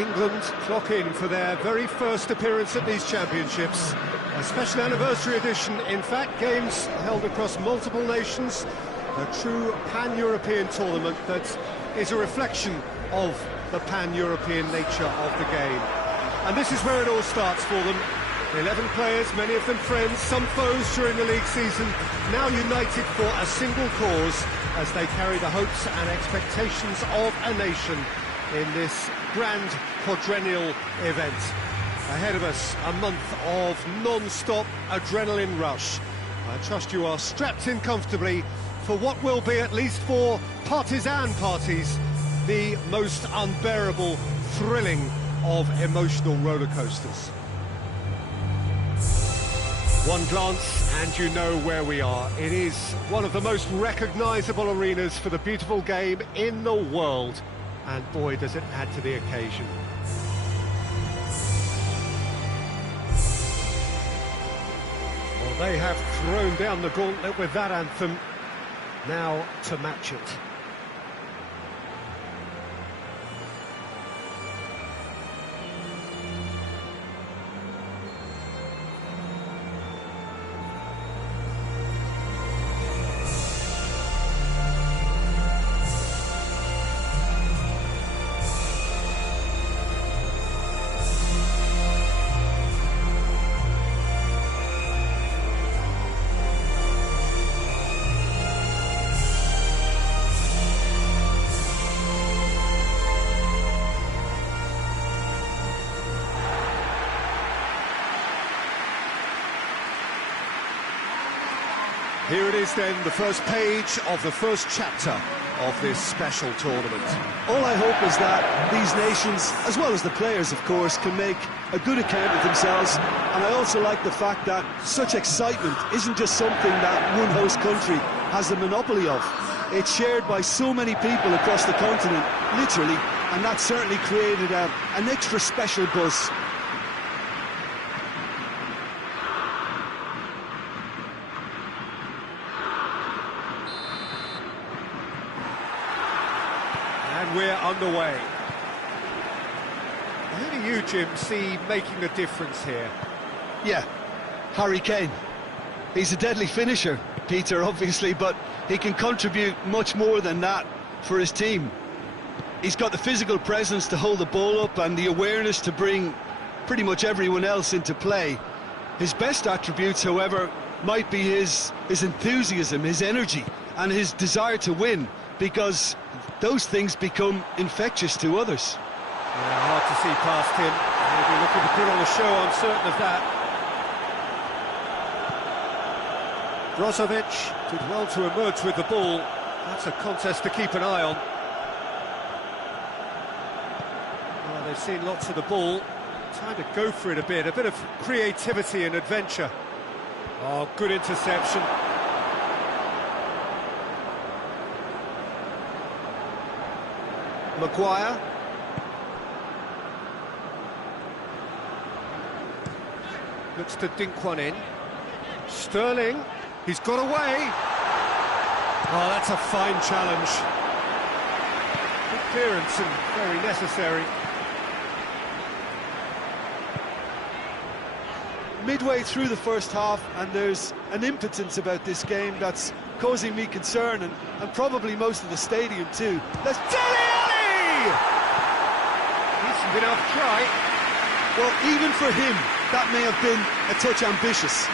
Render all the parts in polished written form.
England clock in for their very first appearance at these championships. A special anniversary edition, in fact, games held across multiple nations. A true pan-European tournament that is a reflection of the pan-European nature of the game. And this is where it all starts for them. 11 players, many of them friends, some foes during the league season, now united for a single cause as they carry the hopes and expectations of a nation in this grand quadrennial event. Ahead of us, a month of non-stop adrenaline rush. I trust you are strapped in comfortably for what will be, at least for partisan parties, the most unbearable, thrilling of emotional roller coasters. One glance and you know where we are. It is one of the most recognisable arenas for the beautiful game in the world. And boy, does it add to the occasion. Well, they have thrown down the gauntlet with that anthem. Now to match it. Here it is then, the first page of the first chapter of this special tournament. All I hope is that these nations, as well as the players of course, can make a good account of themselves. And I also like the fact that such excitement isn't just something that one host country has the monopoly of. It's shared by so many people across the continent, literally, and that certainly created an extra special buzz. And we're underway. Who do you, Jim, see making a difference here? Yeah, Harry Kane. He's a deadly finisher, Peter, obviously, but he can contribute much more than that for his team. He's got the physical presence to hold the ball up and the awareness to bring pretty much everyone else into play. His best attributes, however, might be his enthusiasm, his energy, and his desire to win, because those things become infectious to others. Yeah, hard to see past him. He'll be looking to put on a show, I'm certain of that. Brozovic did well to emerge with the ball. That's a contest to keep an eye on. Well, they've seen lots of the ball. Time to go for it a bit of creativity and adventure. Oh, good interception. Maguire. Looks to dink one in. Sterling, he's got away. Oh, that's a fine challenge. Good clearance and very necessary. Midway through the first half, and there's an impotence about this game that's causing me concern, and probably most of the stadium too. There's Dele Alli! Decent enough try. Well, even for him, that may have been a touch ambitious.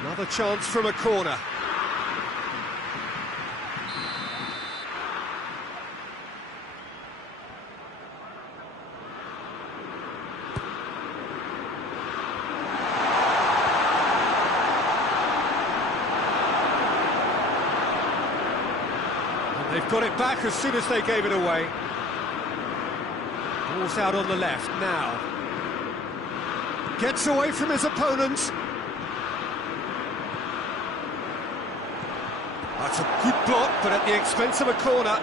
Another chance from a corner. And they've got it back as soon as they gave it away. Ball's out on the left now. Gets away from his opponent. That's a good block, but at the expense of a corner.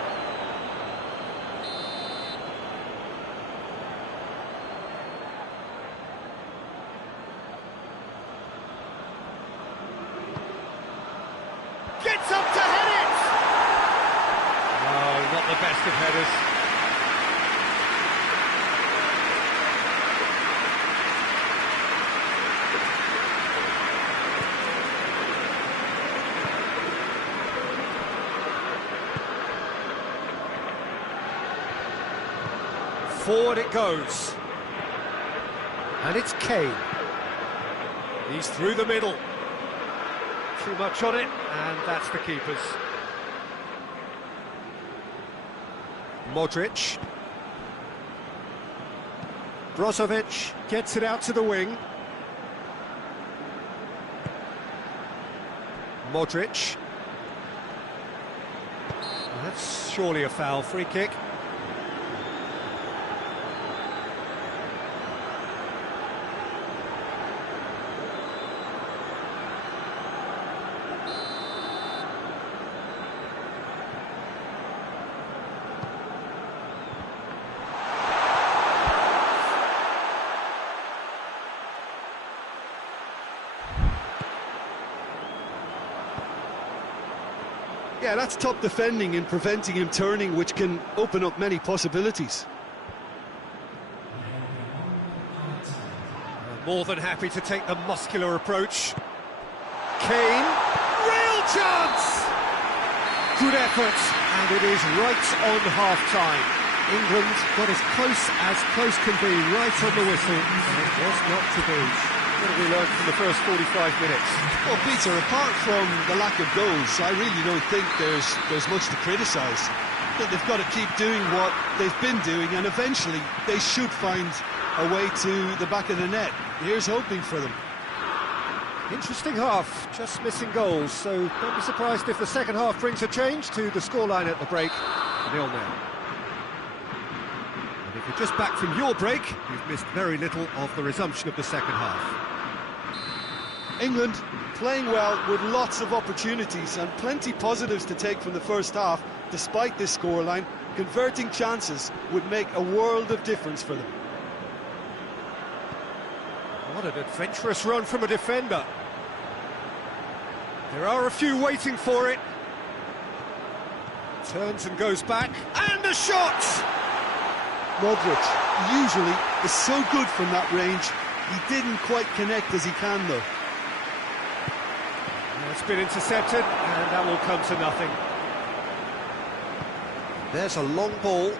Gets up to head it! Oh, not the best of headers. Forward it goes. And it's Kane. He's through the middle. Too much on it, and that's the keeper's. Modric. Brozovic gets it out to the wing. Modric. That's surely a foul. Free kick. Yeah, that's top defending and preventing him turning, which can open up many possibilities. More than happy to take the muscular approach. Kane, real chance! Good effort, and it is right on half-time. England got as close can be, right on the whistle, and it was not to be. What have we learned from the first 45 minutes? Well, Peter, apart from the lack of goals, I really don't think there's much to criticise. That they've got to keep doing what they've been doing, and eventually they should find a way to the back of the net. Here's hoping for them. Interesting half, just missing goals, so don't be surprised if the second half brings a change to the scoreline at the break, 0-0. And if you're just back from your break, you've missed very little of the resumption of the second half. England playing well with lots of opportunities and plenty positives to take from the first half. Despite this scoreline, converting chances would make a world of difference for them. What an adventurous run from a defender. There are a few waiting for it. Turns and goes back, and a shot! Modric usually is so good from that range. He didn't quite connect as he can, though. It's been intercepted, and that will come to nothing. There's a long ball.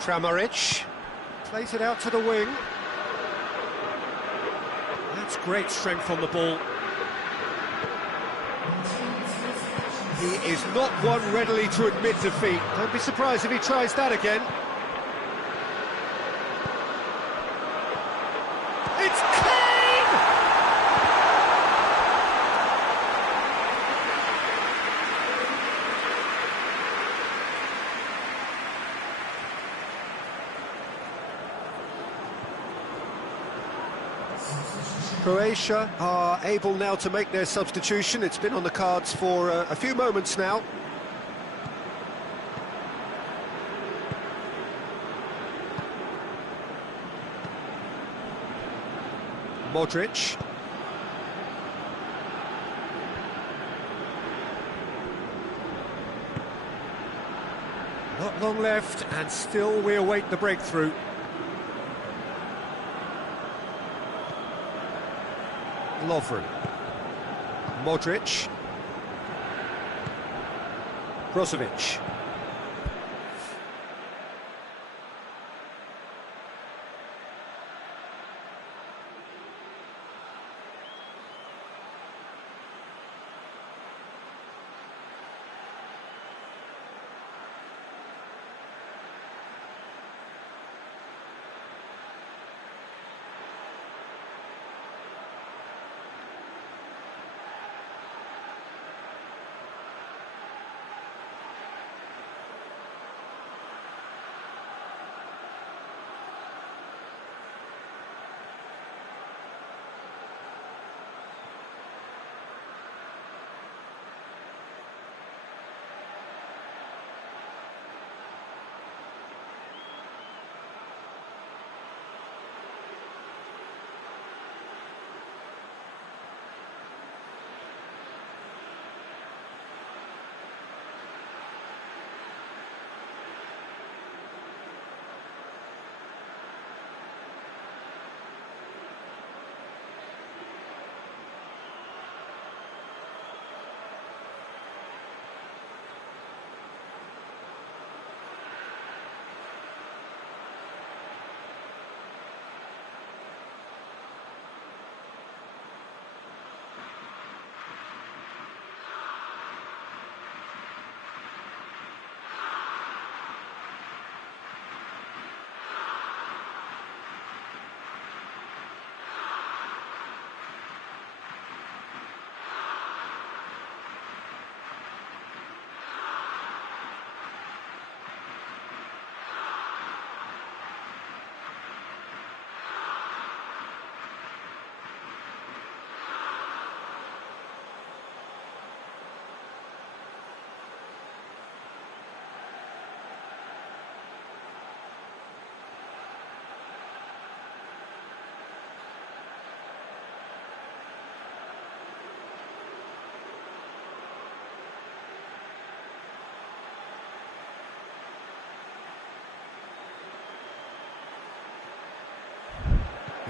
Kramaric plays it out to the wing. That's great strength on the ball. He is not one readily to admit defeat. Don't be surprised if he tries that again. It's Kane! Croatia are able now to make their substitution. It's been on the cards for a few moments now. Modric. Not long left, and still we await the breakthrough. Lovren. Modric. Brozovic.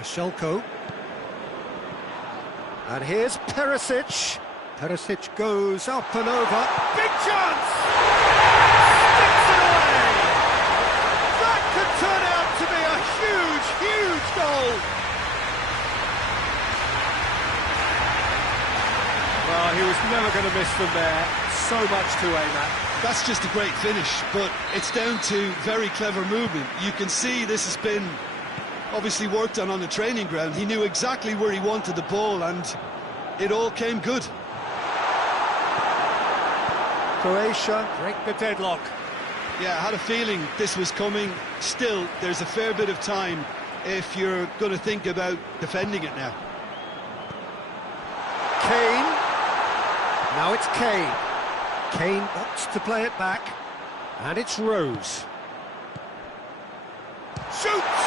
Shelko. And here's Perisic. Perisic goes up and over. Big chance! Sticks it away! That could turn out to be a huge, huge goal! Well, he was never going to miss from there. So much to aim at. That's just a great finish, but it's down to very clever movement. You can see this has been obviously worked on the training ground. He knew exactly where he wanted the ball, and it all came good. Croatia break the deadlock. Yeah, I had a feeling this was coming. Still, there's a fair bit of time if you're going to think about defending it now. Kane. Now it's Kane. Kane opts to play it back. And it's Rose. Shoots!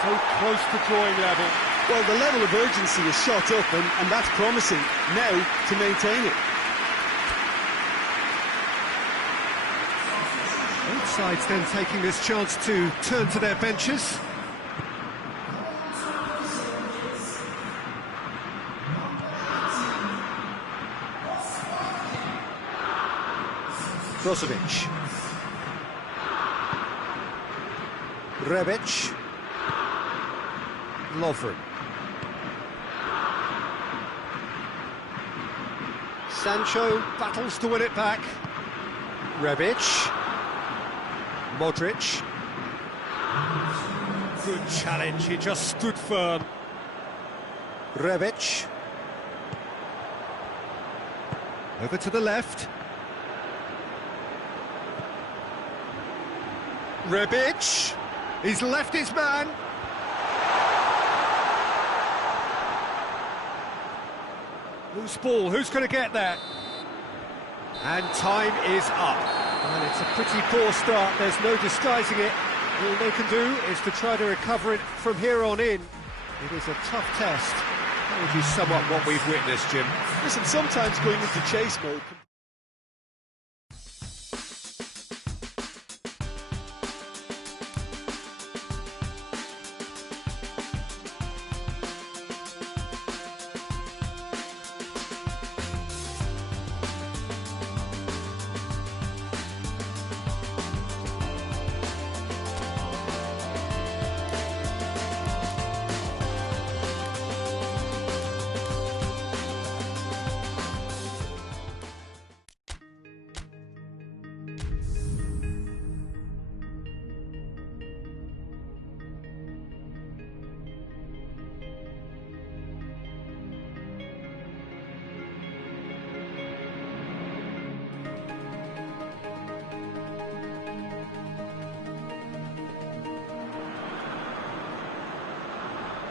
So close to drawing level. Well, the level of urgency is shot up, and that's promising. Now to maintain it. Both sides then taking this chance to turn to their benches. Brozovic. Rebic. Lovren. Sancho battles to win it back. Rebic. Modric. Good challenge, he just stood firm. Rebic. Over to the left. Rebic. He's left his man. Loose ball, who's going to get that? And time is up. And it's a pretty poor start, there's no disguising it. All they can do is to try to recover it from here on in. It is a tough test. How would you sum up what we've witnessed, Jim? Listen, sometimes going into chase mode...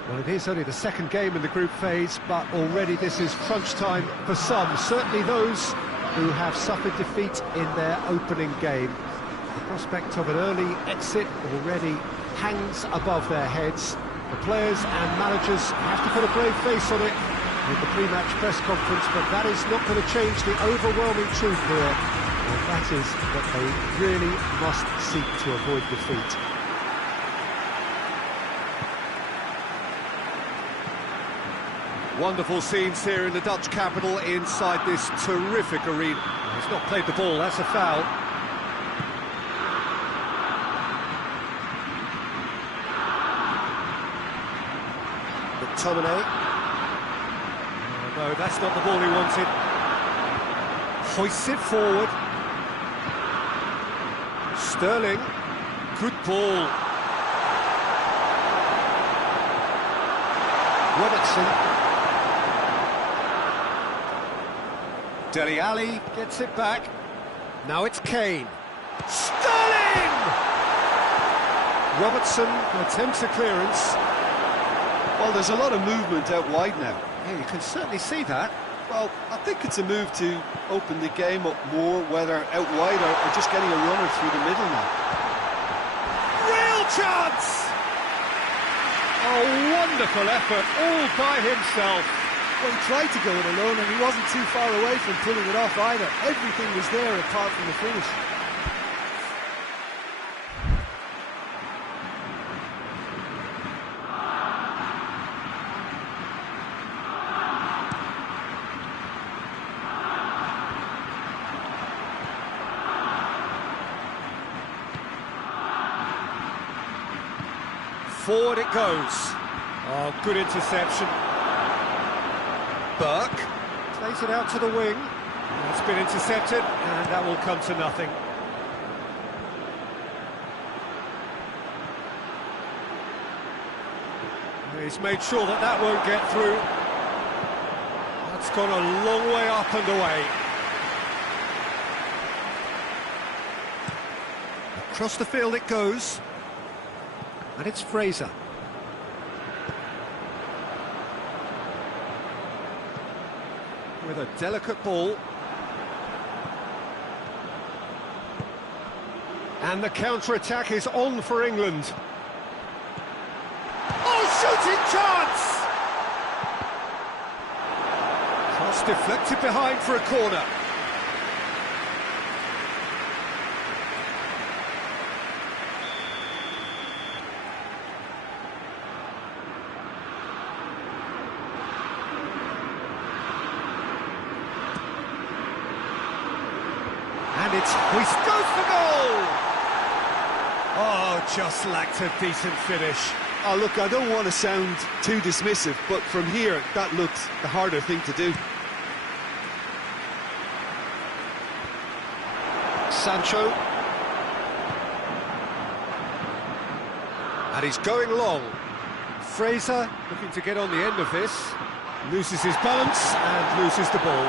Well, it is only the second game in the group phase, but already this is crunch time for some, certainly those who have suffered defeat in their opening game. The prospect of an early exit already hangs above their heads. The players and managers have to put a brave face on it with the pre-match press conference, but that is not going to change the overwhelming truth here, and that is that they really must seek to avoid defeat. Wonderful scenes here in the Dutch capital inside this terrific arena. He's not played the ball, that's a foul. McTominay. Oh, no, that's not the ball he wanted. Hoists it forward. Sterling. Good ball. Robertson. Dele Alli gets it back. Now it's Kane. Sterling! Robertson attempts a clearance. Well, there's a lot of movement out wide now. Yeah, you can certainly see that. Well, I think it's a move to open the game up more, whether out wide or just getting a runner through the middle now. Real chance! A wonderful effort, all by himself. Well, he tried to go it alone and he wasn't too far away from pulling it off either. Everything was there apart from the finish. Forward it goes. Oh, good interception. Burke plays it out to the wing. It's been intercepted, and that will come to nothing. He's made sure that that won't get through. That's gone a long way up and away. Across the field it goes. And it's Fraser. With a delicate ball. And the counter-attack is on for England. Shooting chance! Cross deflected behind for a corner. And it's Huis goes for goal! Oh, just lacked a decent finish. Oh, look, I don't want to sound too dismissive, but from here, that looked the harder thing to do. Sancho. And he's going long. Fraser looking to get on the end of this. Loses his balance and loses the ball.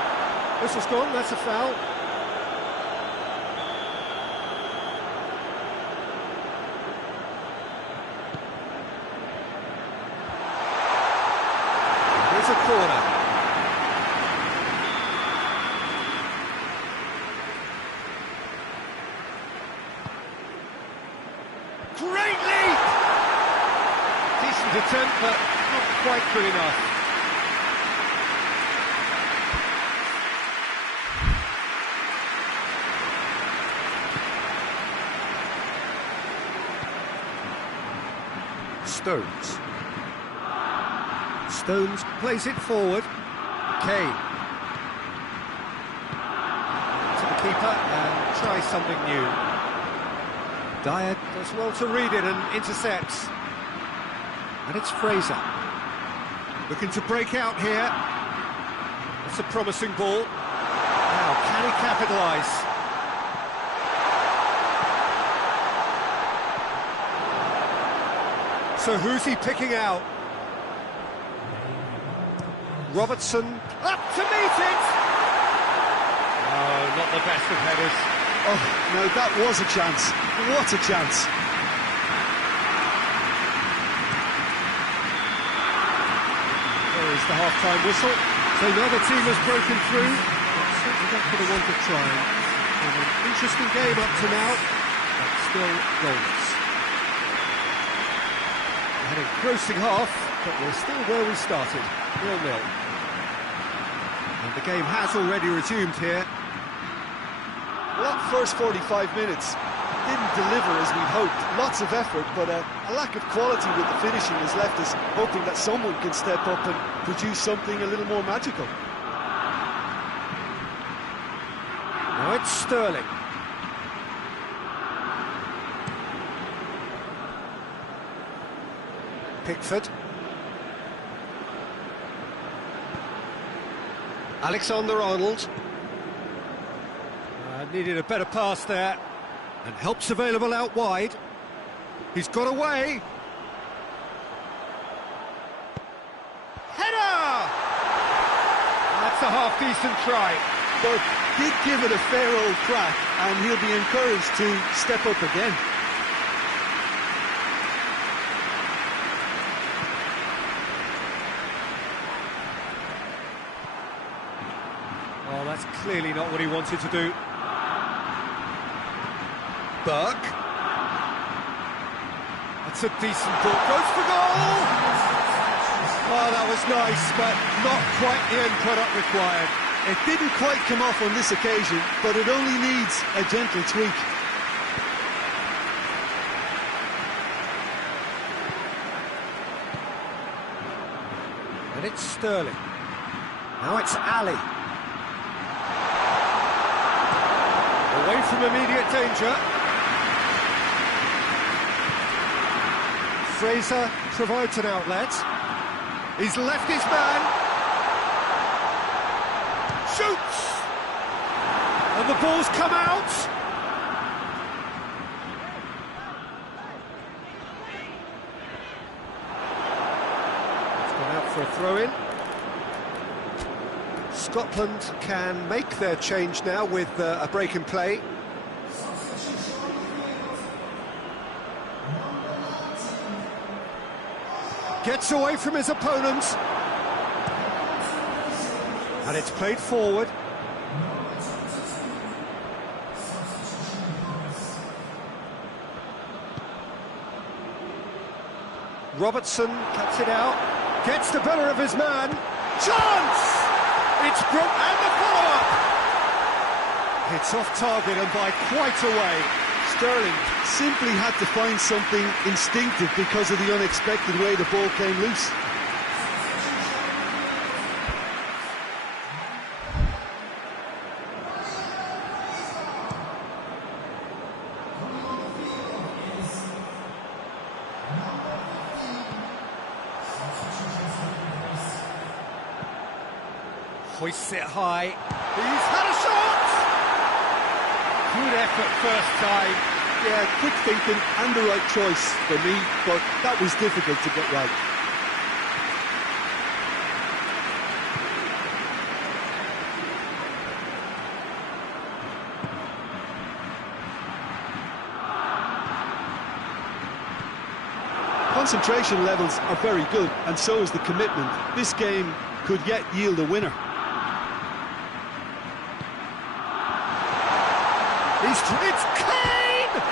Whistle's gone, that's a foul. Here's a corner. Great leap! Decent attempt, but not quite good enough. Stones plays it forward. Kane. To the keeper and try something new. Dyer does well to read it and intercepts. And it's Fraser. Looking to break out here. That's a promising ball. Now, can he capitalise? So who's he picking out? Robertson up to meet it! Oh, not the best of headers. Oh, no, that was a chance. What a chance. There is the half-time whistle. So now the team has broken through, but certainly not for the want of trying. And an interesting game up to now, but still goalless. An engrossing half, but we're still where we started, 0-0. And the game has already resumed here. Well, that first 45 minutes didn't deliver as we'd hoped. Lots of effort, but a lack of quality with the finishing has left us hoping that someone can step up and produce something a little more magical. Now it's Sterling. Pickford. Alexander-Arnold. Needed a better pass there. And help's available out wide. He's got away. Header! That's a half-decent try. But did give it a fair old crack, and he'll be encouraged to step up again. Oh, that's clearly not what he wanted to do. Burke. That's a decent ball. Goes for goal! Oh, that was nice, but not quite the end product required. It didn't quite come off on this occasion, but it only needs a gentle tweak. And it's Sterling. Now it's Ali. Away from immediate danger. Fraser provides an outlet. He's left his man. Shoots! And the ball's come out. It's gone out for a throw-in. Scotland can make their change now with a break in play. Gets away from his opponent. And it's played forward. Robertson cuts it out. Gets the better of his man. Chance! It's broke, and the follow-up! It's off target and by quite a way. Sterling simply had to find something instinctive because of the unexpected way the ball came loose. Hoists it high. He's had a shot! Good effort first time. Yeah, quick thinking and the right choice for me, but that was difficult to get right. Concentration levels are very good, and so is the commitment. This game could yet yield a winner. It's Kane!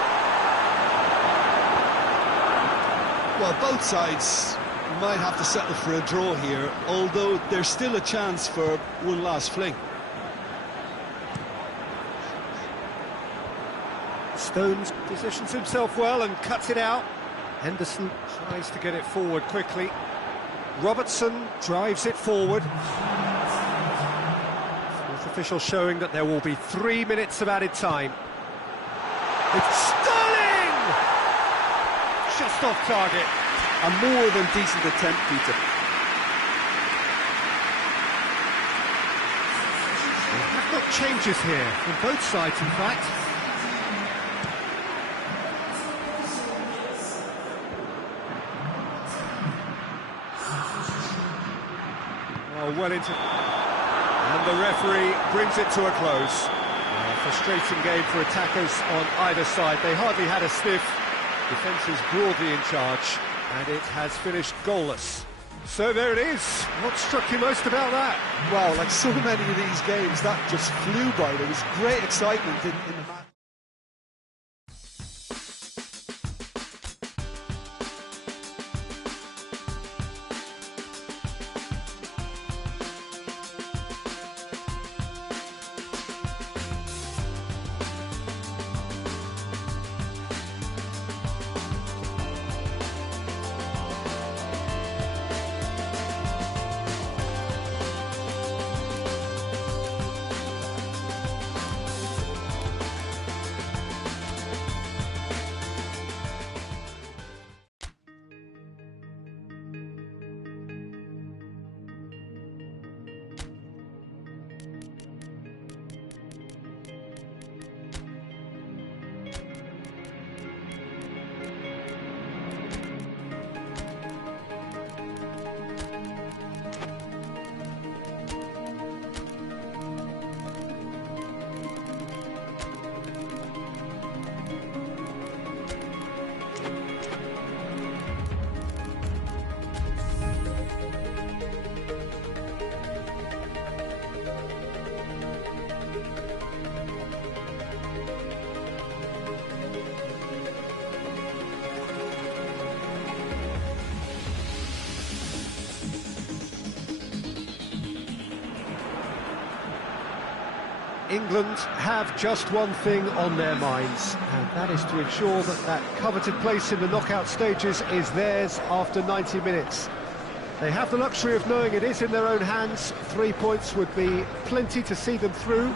Well, both sides might have to settle for a draw here, although there's still a chance for one last fling. Stones positions himself well and cuts it out. Henderson tries to get it forward quickly. Robertson drives it forward. Fourth official showing that there will be 3 minutes of added time. It's Sterling! Just off target. A more than decent attempt, Peter. We have got changes here from both sides, in fact. Oh, well into... And the referee brings it to a close. A frustrating game for attackers on either side. They hardly had a sniff. Defence is broadly in charge, and it has finished goalless. So there it is. What struck you most about that? Wow, like so many of these games, that just flew by. There was great excitement in the match. England have just one thing on their minds, and that is to ensure that that coveted place in the knockout stages is theirs after 90 minutes. They have the luxury of knowing it is in their own hands. 3 points would be plenty to see them through.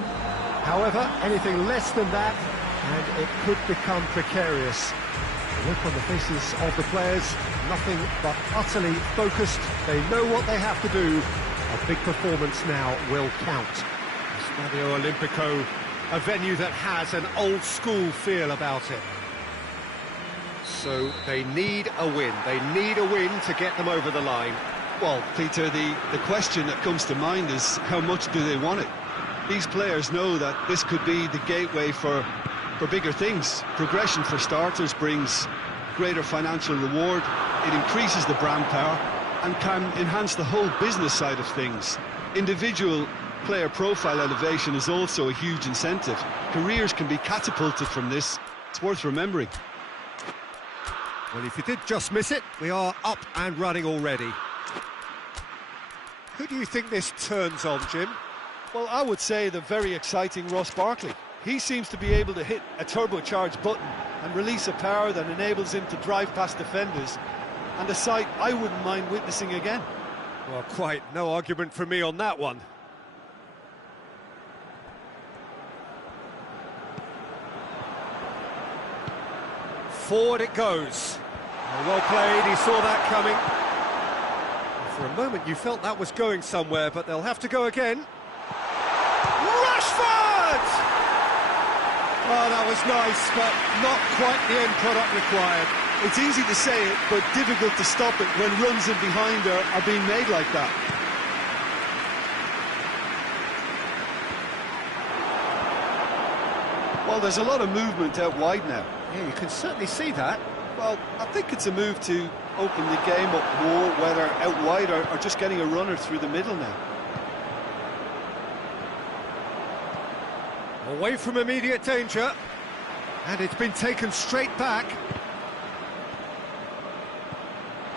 However, anything less than that and it could become precarious. The look on the faces of the players, nothing but utterly focused. They know what they have to do. A big performance now will count. Stadio Olimpico, a venue that has an old-school feel about it. So they need a win. They need a win to get them over the line. Well, Peter, the question that comes to mind is how much do they want it? These players know that this could be the gateway for bigger things. Progression, for starters, brings greater financial reward, it increases the brand power and can enhance the whole business side of things. Individual player profile elevation is also a huge incentive. Careers can be catapulted from this. It's worth remembering. Well, if you did just miss it, we are up and running already. Who do you think this turns on, Jim? Well, I would say the very exciting Ross Barkley. He seems to be able to hit a turbocharged button and release a power that enables him to drive past defenders, and a sight I wouldn't mind witnessing again. Well, quite no argument from me on that one. Forward it goes. Well played, he saw that coming. For a moment you felt that was going somewhere, but they'll have to go again. Rashford! Oh, that was nice, but not quite the end product required. It's easy to say it, but difficult to stop it when runs in behind are being made like that. Well, there's a lot of movement out wide now. Yeah, you can certainly see that. Well, I think it's a move to open the game up more, whether out wide or just getting a runner through the middle now. Away from immediate danger, and it's been taken straight back.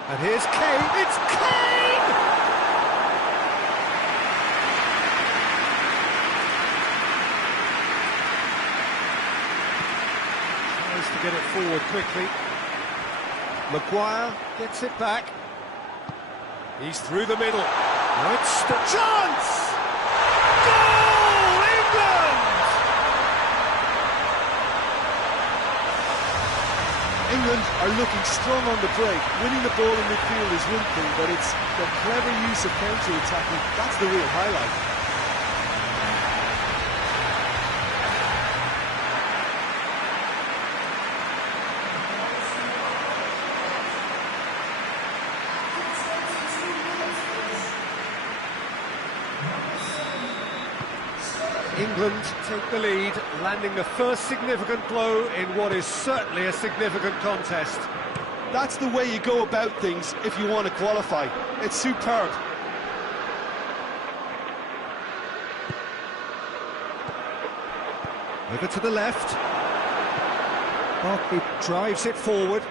And here's Kane, it's Kane! Tries to get it forward quickly. Maguire gets it back. He's through the middle. Now it's the chance! Goal, England! England are looking strong on the break. Winning the ball in midfield is one thing, but it's the clever use of counter-attacking. That's the real highlight. England take the lead, landing the first significant blow in what is certainly a significant contest. That's the way you go about things if you want to qualify. It's superb. Over to the left. Barkley drives it forward.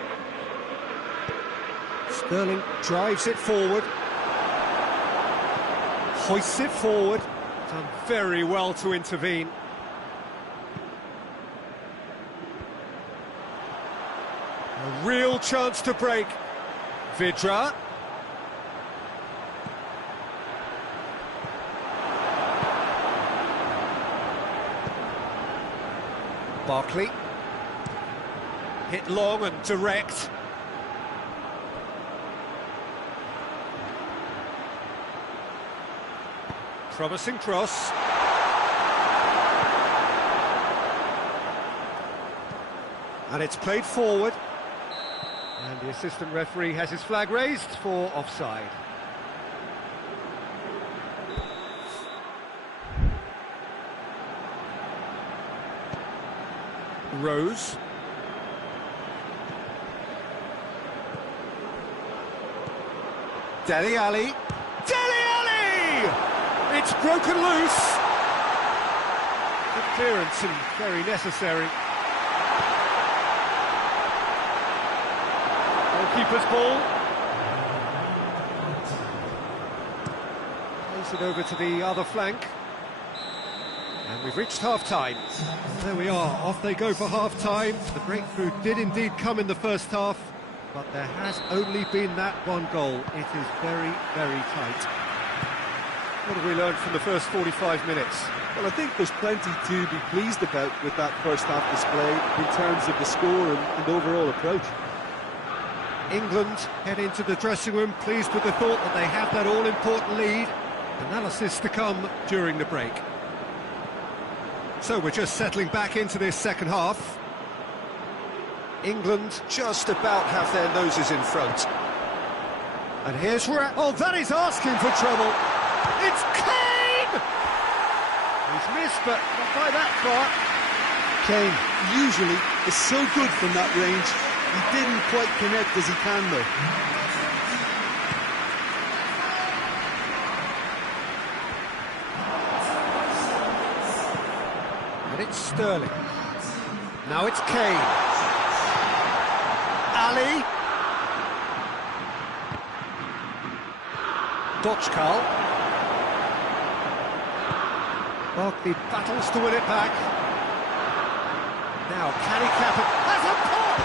Sterling drives it forward. Hoists it forward. Done very well to intervene. A real chance to break. Vidra. Barkley. Hit long and direct. Promising cross. And it's played forward. And the assistant referee has his flag raised for offside. Rose. Dele Alli. Dele Alli! It's broken loose. Good clearance and very necessary. Goalkeeper's ball. Plays it over to the other flank. And we've reached half-time. There we are, off they go for half-time. The breakthrough did indeed come in the first half, but there has only been that one goal. It is very, very tight. What have we learned from the first 45 minutes? Well, I think there's plenty to be pleased about with that first half display in terms of the score and overall approach. England head into the dressing room pleased with the thought that they have that all-important lead. Analysis to come during the break. So we're just settling back into this second half. England just about have their noses in front. And here's where... Oh, that is asking for trouble. It's Kane! He's missed, but not by that far. Kane usually is so good from that range. He didn't quite connect as he can, though. And it's Sterling. Now it's Kane. Ali. Dochkal. Barkley battles to win it back. Now, can he cap it? Has a pop!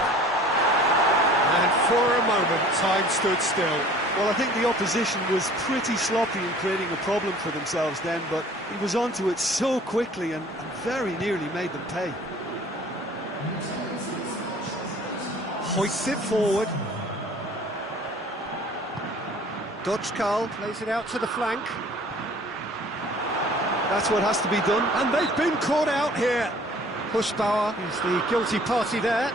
And for a moment, time stood still. Well, I think the opposition was pretty sloppy in creating a problem for themselves then, but he was onto it so quickly and very nearly made them pay. Hoists it forward. Dochkal plays it out to the flank. That's what has to be done. And they've been caught out here. Pushbauer is the guilty party there.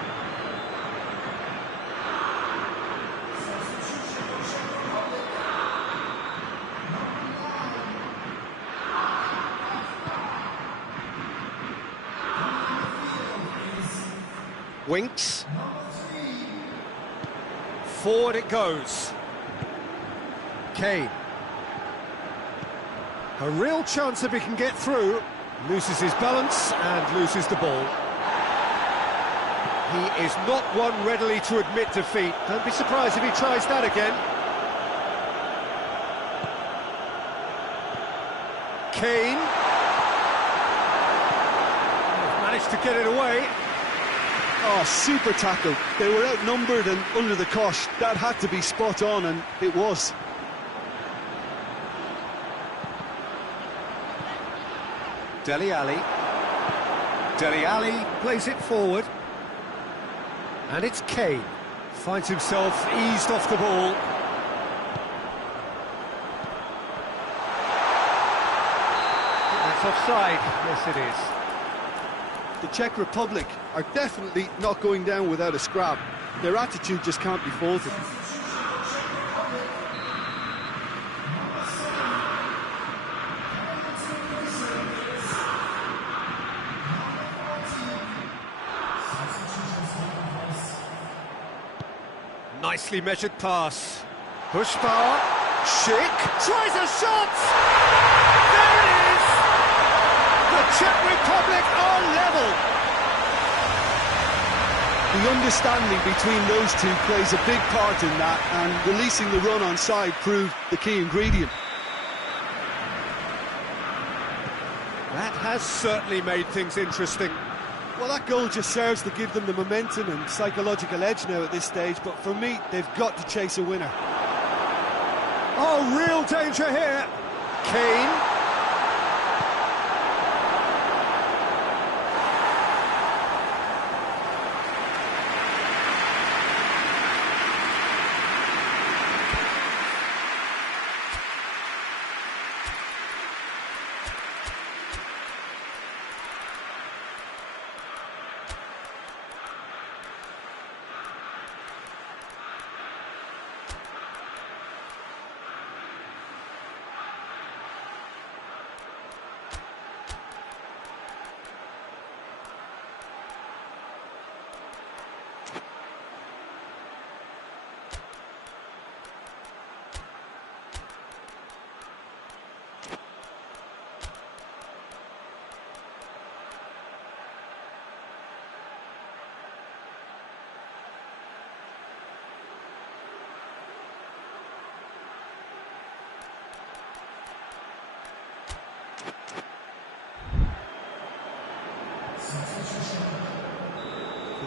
Winks. Forward it goes. Kane. A real chance if he can get through. Loses his balance and loses the ball. He is not one readily to admit defeat. Don't be surprised if he tries that again. Kane. Managed to get it away. Oh, super tackle. They were outnumbered and under the cosh. That had to be spot on, and it was. Dele Alli. Dele Alli plays it forward. And it's Kane. Finds himself eased off the ball. That's offside. Yes, it is. The Czech Republic are definitely not going down without a scrap. Their attitude just can't be faulted. Nicely measured pass. Pushbauer. Schick. Tries a shot! There it is! The Czech Republic are level! The understanding between those two plays a big part in that, and releasing the run on side proved the key ingredient. That has certainly made things interesting. Well, that goal just serves to give them the momentum and psychological edge now at this stage, but for me, they've got to chase a winner. Oh, real danger here. Kane.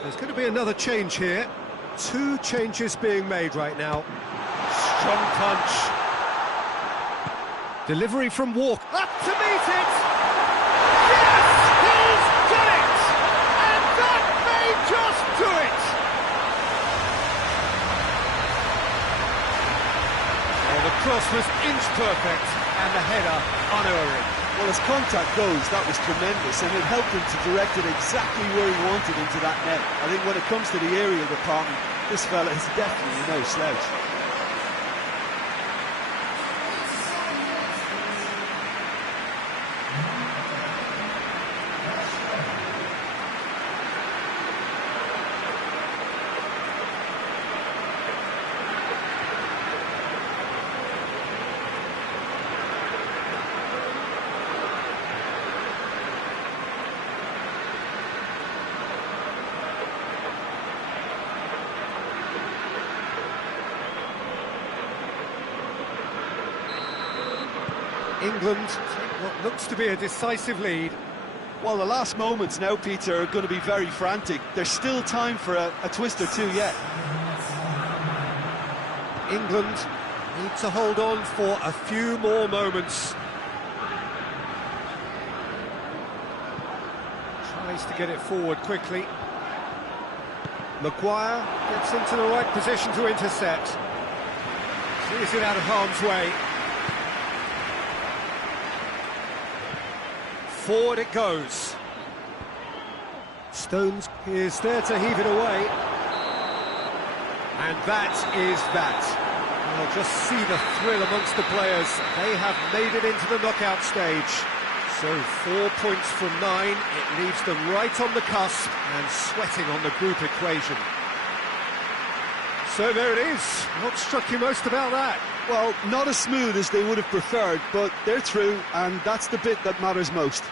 There's going to be another change here. 2 changes being made right now. Strong punch. Delivery from Walker. Up to meet it! Yes! He's done it! And that may just do it! Oh, the cross was inch perfect and the header unerring. Well, as contact goes, that was tremendous, and it helped him to direct it exactly where he wanted into that net. I think when it comes to the aerial department, this fella is definitely no slouch. England take what looks to be a decisive lead. Well, the last moments now, Peter, are going to be very frantic. There's still time for a twist or two yet. England need to hold on for a few more moments. Tries to get it forward quickly. Maguire gets into the right position to intercept. Clears it out of harm's way. Forward it goes. Stones is there to heave it away. And that is that. Well, just see the thrill amongst the players. They have made it into the knockout stage. So 4 points from 9. It leaves them right on the cusp and sweating on the group equation. So there it is. What struck you most about that? Well, not as smooth as they would have preferred, but they're through, and that's the bit that matters most.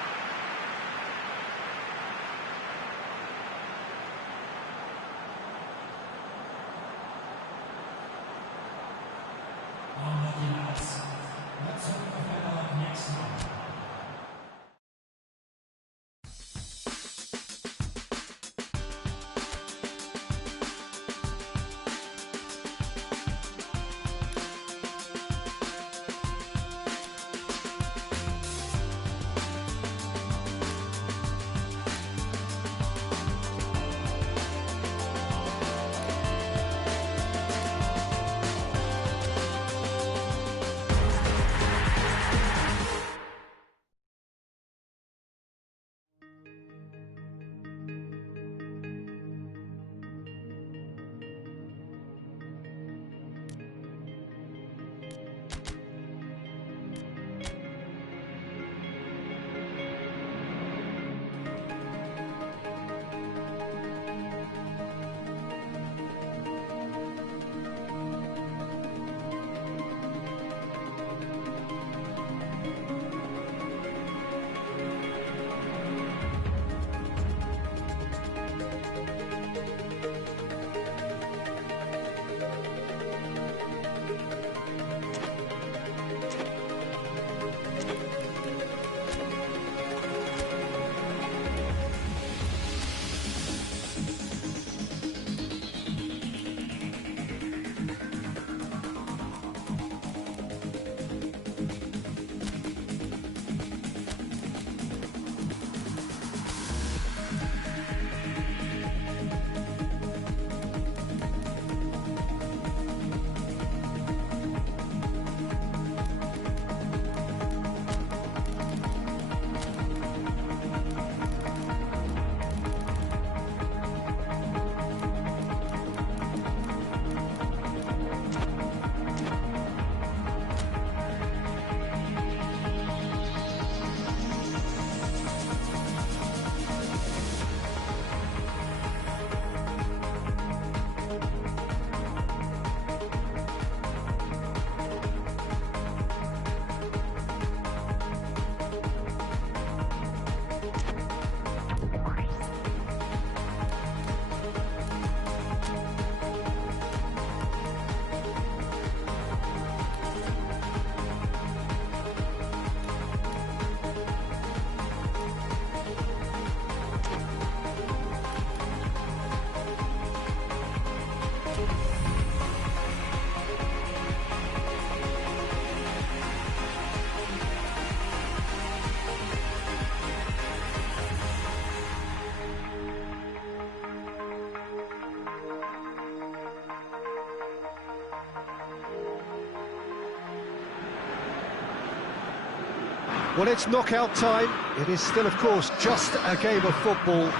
Well, it's knockout time. It is still, of course, just a game of football,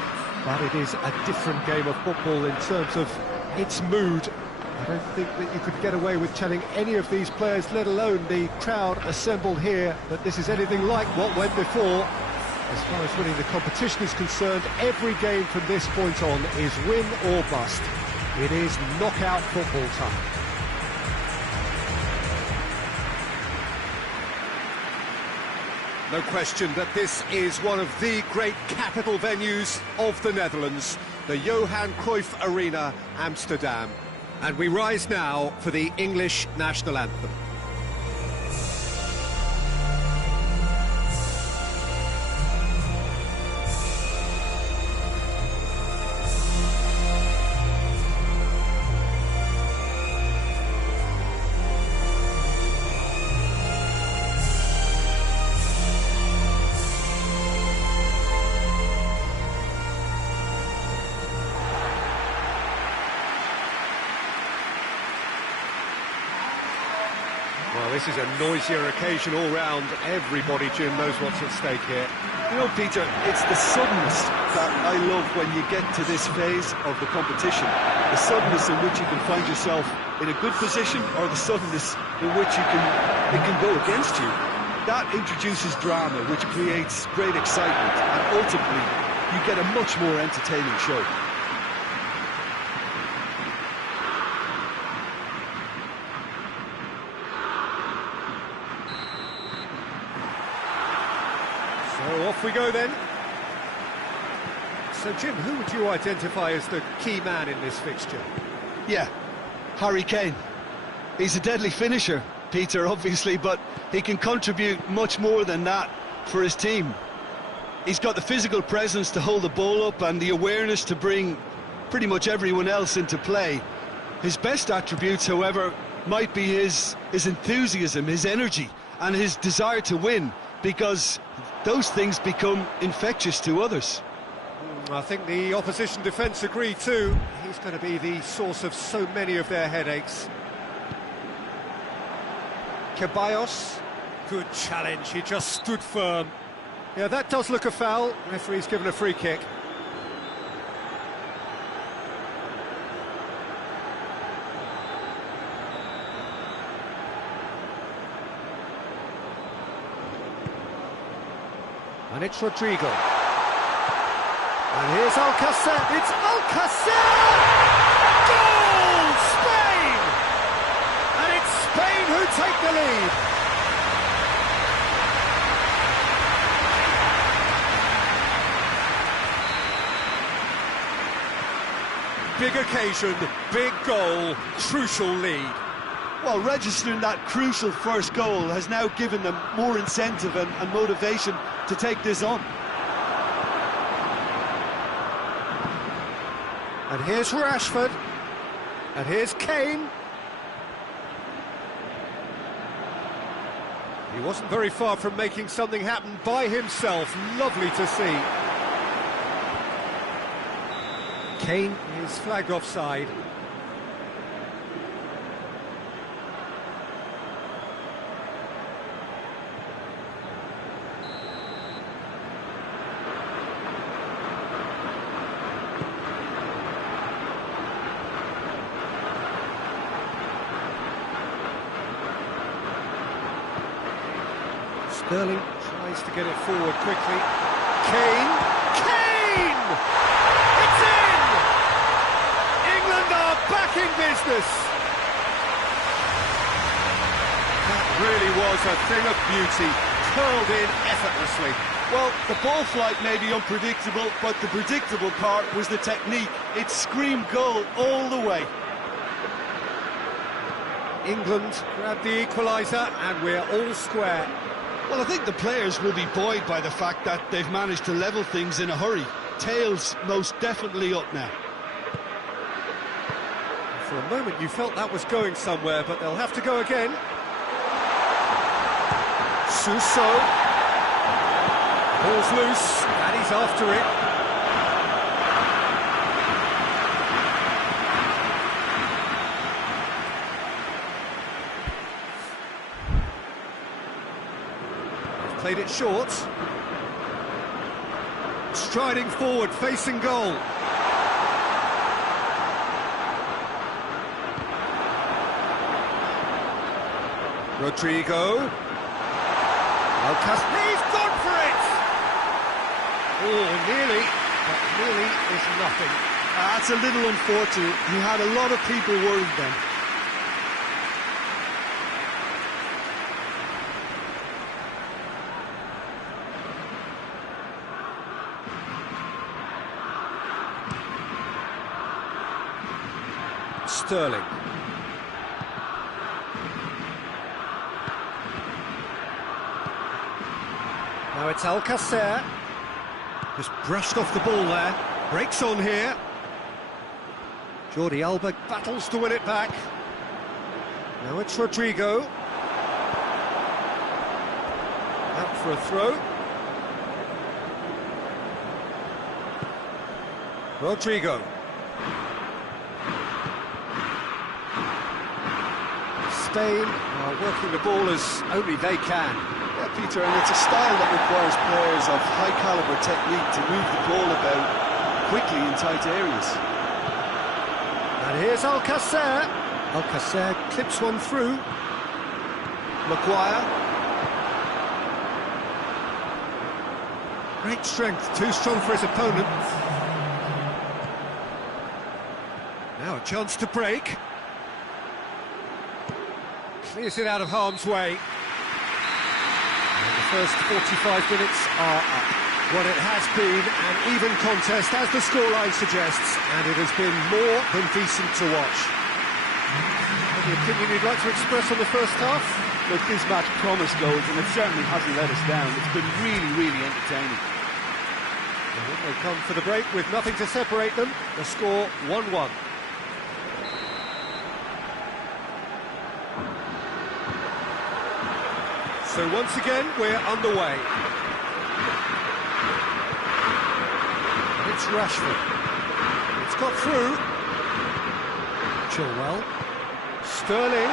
but it is a different game of football in terms of its mood. I don't think that you could get away with telling any of these players, let alone the crowd assembled here, that this is anything like what went before. As far as winning the competition is concerned, every game from this point on is win or bust. It is knockout football time. No question that this is one of the great capital venues of the Netherlands, the Johan Cruyff Arena, Amsterdam. And we rise now for the English national anthem. Well, this is a noisier occasion all round. Everybody, Jim, knows what's at stake here. You know, Peter, it's the suddenness that I love when you get to this phase of the competition. The suddenness in which you can find yourself in a good position, or the suddenness in which it can go against you. That introduces drama, which creates great excitement, and ultimately you get a much more entertaining show. So off we go then. So Jim, who would you identify as the key man in this fixture? Yeah, Harry Kane. He's a deadly finisher, Peter, obviously, but he can contribute much more than that for his team. He's got the physical presence to hold the ball up and the awareness to bring pretty much everyone else into play. His best attributes, however, might be his enthusiasm, his energy, and his desire to win, because those things become infectious to others. I think the opposition defence agree too. He's going to be the source of so many of their headaches. Ceballos, good challenge, he just stood firm. Yeah, that does look a foul. Referee's given a free kick. And it's Rodrigo. And here's Alcacer. It's Alcacer! Goal! Spain! And it's Spain who take the lead. Big occasion, big goal, crucial lead. Well, registering that crucial first goal has now given them more incentive and motivation to take this on. And here's Rashford. And here's Kane. He wasn't very far from making something happen by himself. Lovely to see. Kane is flagged offside. Sterling tries to get it forward quickly. Kane! Kane! It's in! England are back in business! That really was a thing of beauty, curled in effortlessly. Well, the ball flight may be unpredictable, but the predictable part was the technique. It screamed goal all the way. England grabbed the equaliser, and we're all square. Well, I think the players will be buoyed by the fact that they've managed to level things in a hurry. Tails most definitely up now. For a moment you felt that was going somewhere, but they'll have to go again. Suso. Ball's loose, and he's after it. Played it short. Striding forward, facing goal. Rodrigo. He's gone for it! Oh, nearly, but nearly is nothing. That's a little unfortunate. He had a lot of people worried then. Sterling. Now it's Alcacer. Just brushed off the ball there. Breaks on here. Jordi Alba battles to win it back. Now it's Rodrigo. Out for a throw. Rodrigo. Spain are working the ball as only they can. Yeah, Peter, and it's a style that requires players of high-caliber technique to move the ball about quickly in tight areas. And here's Alcacer. Alcacer clips one through. Maguire. Great strength, too strong for his opponent. Now a chance to break. Clears it out of harm's way. And the first 45 minutes are up. Well, it has been an even contest, as the scoreline suggests, and it has been more than decent to watch. Any opinion you'd like to express on the first half? Look, this match promised goals, and it certainly hasn't let us down. It's been really, really entertaining. And they come for the break with nothing to separate them. The score 1-1. So once again, we're underway. It's Rashford. It's got through. Chilwell. Sterling.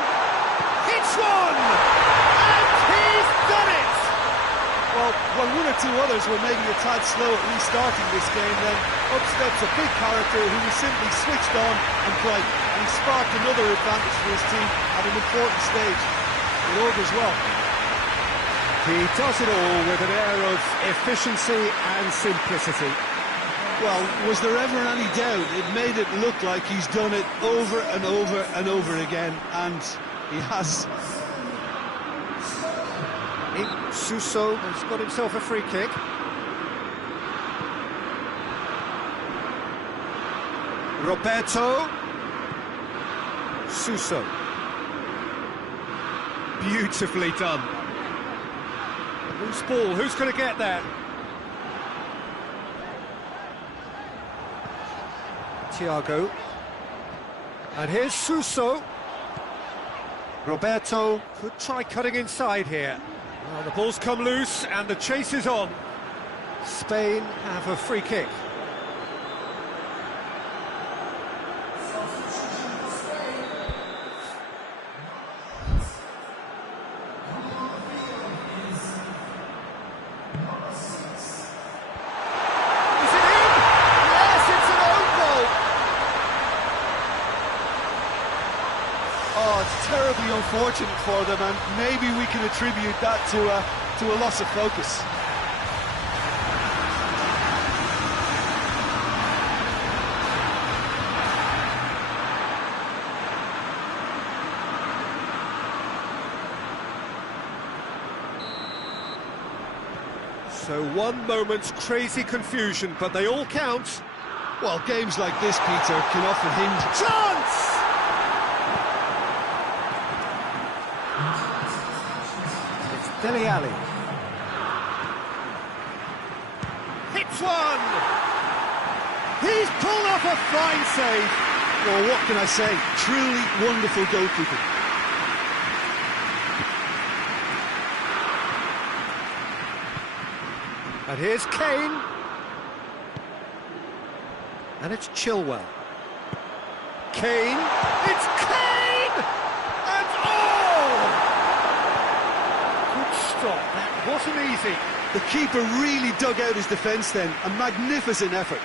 Hits one! And he's done it! Well, when one or two others were maybe a tad slow at restarting this game, then up steps a big character who was simply switched on and bright, and he sparked another advantage for his team at an important stage. It augurs well. He does it all with an air of efficiency and simplicity. Well, was there ever any doubt? It made it look like he's done it over and over and over again, and he has. Suso has got himself a free kick. Roberto. Suso. Beautifully done. Loose ball, who's going to get there? Thiago. And here's Suso. Roberto could try cutting inside here. Well, the ball's come loose and the chase is on. Spain have a free kick. Oh, it's terribly unfortunate for them, and maybe we can attribute that to a loss of focus. So one moment's crazy confusion, but they all count. Well, games like this, Peter, can often hinge. Chance! It's Dele Alli. Hits one! He's pulled off a fine save. Well, what can I say? Truly wonderful goalkeeping. And here's Kane. And it's Chilwell. Kane. It's Kane! And oh! Good stop, that wasn't easy. The keeper really dug out his defence then. A magnificent effort.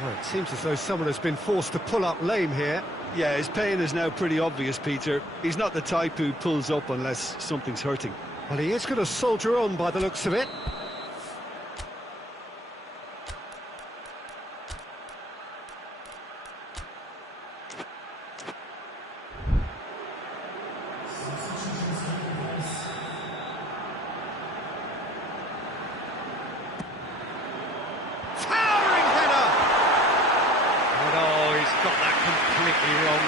Oh, it seems as though someone has been forced to pull up lame here. Yeah, his pain is now pretty obvious, Peter. He's not the type who pulls up unless something's hurting. Well, he is going to soldier on by the looks of it. Got that completely wrong.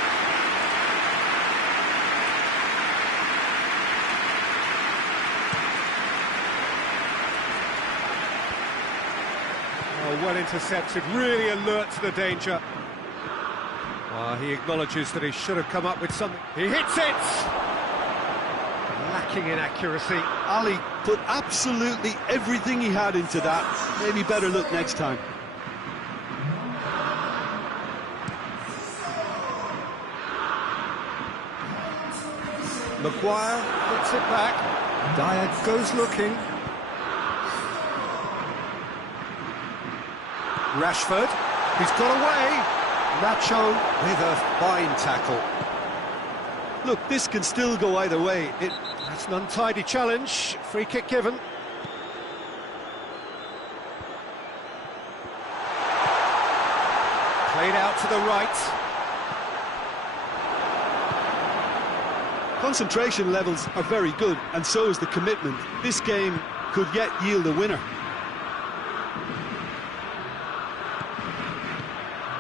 Oh, well intercepted, really alert to the danger. He acknowledges that he should have come up with something. He hits it! Lacking in accuracy. Ali put absolutely everything he had into that. Maybe better look next time. Maguire puts it back. Dyer goes looking. Rashford, he's got away. Nacho with a fine tackle. Look, this can still go either way. That's an untidy challenge. Free kick given. Played out to the right. Concentration levels are very good, and so is the commitment. This game could yet yield a winner.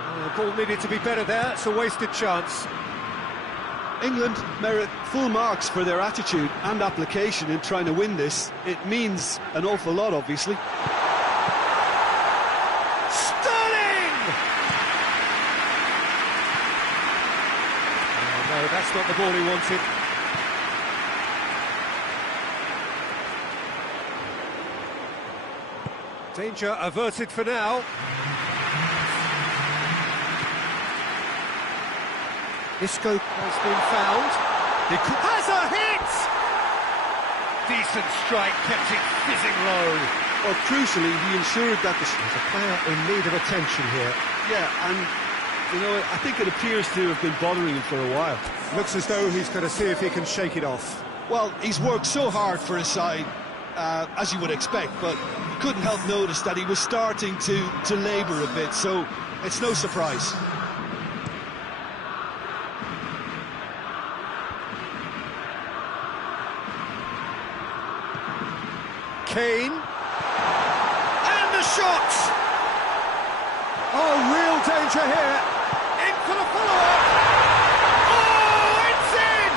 Oh, the ball needed to be better there. It's a wasted chance. England merit full marks for their attitude and application in trying to win this. It means an awful lot, obviously. Sterling! Oh, no, that's not the ball he wanted. Danger averted for now. Isco has been found. He has a hit! Decent strike, kept it fizzing low. Well, crucially, he ensured that There's a player in need of attention here. Yeah, and, you know, I think it appears to have been bothering him for a while. Looks as though he's going to see if he can shake it off. Well, he's worked so hard for his side, as you would expect, but you couldn't help notice that he was starting to labour a bit, so it's no surprise. Kane. And the shot! Oh, real danger here. In for the follow-up. Oh, it's in!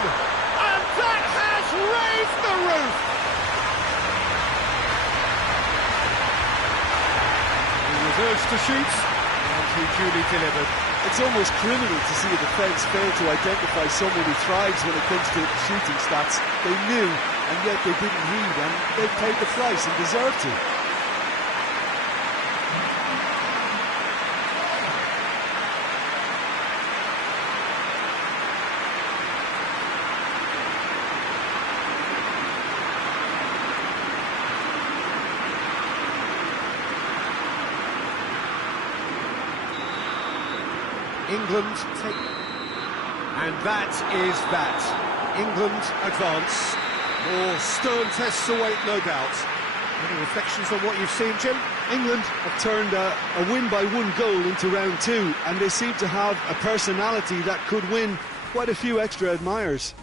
And that has raised the roof! He was urged to shoot, and he duly delivered. It's almost criminal to see a defence fail to identify someone who thrives when it comes to shooting stats. They knew, and yet they didn't heed, and they paid the price and deserved to. England take... And that is that. England advance. More stern tests await, no doubt. Any reflections on what you've seen, Jim? England have turned a win-by-one goal into round two, and they seem to have a personality that could win quite a few extra admirers.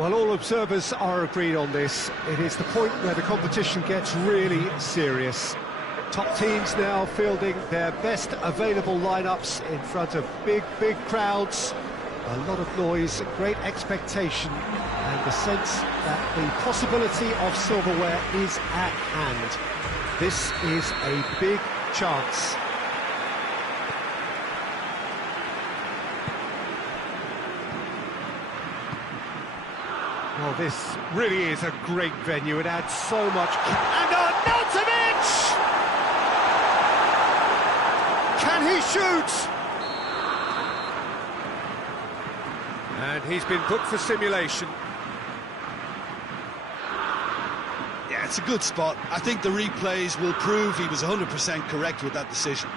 Well, all observers are agreed on this. It is the point where the competition gets really serious. Top teams now fielding their best available lineups in front of big crowds. A lot of noise, great expectation, and the sense that the possibility of silverware is at hand. This is a big chance. Well, this really is a great venue. It adds so much. And Arnautovic! Can he shoot? And he's been booked for simulation. Yeah, it's a good spot. I think the replays will prove he was 100% correct with that decision.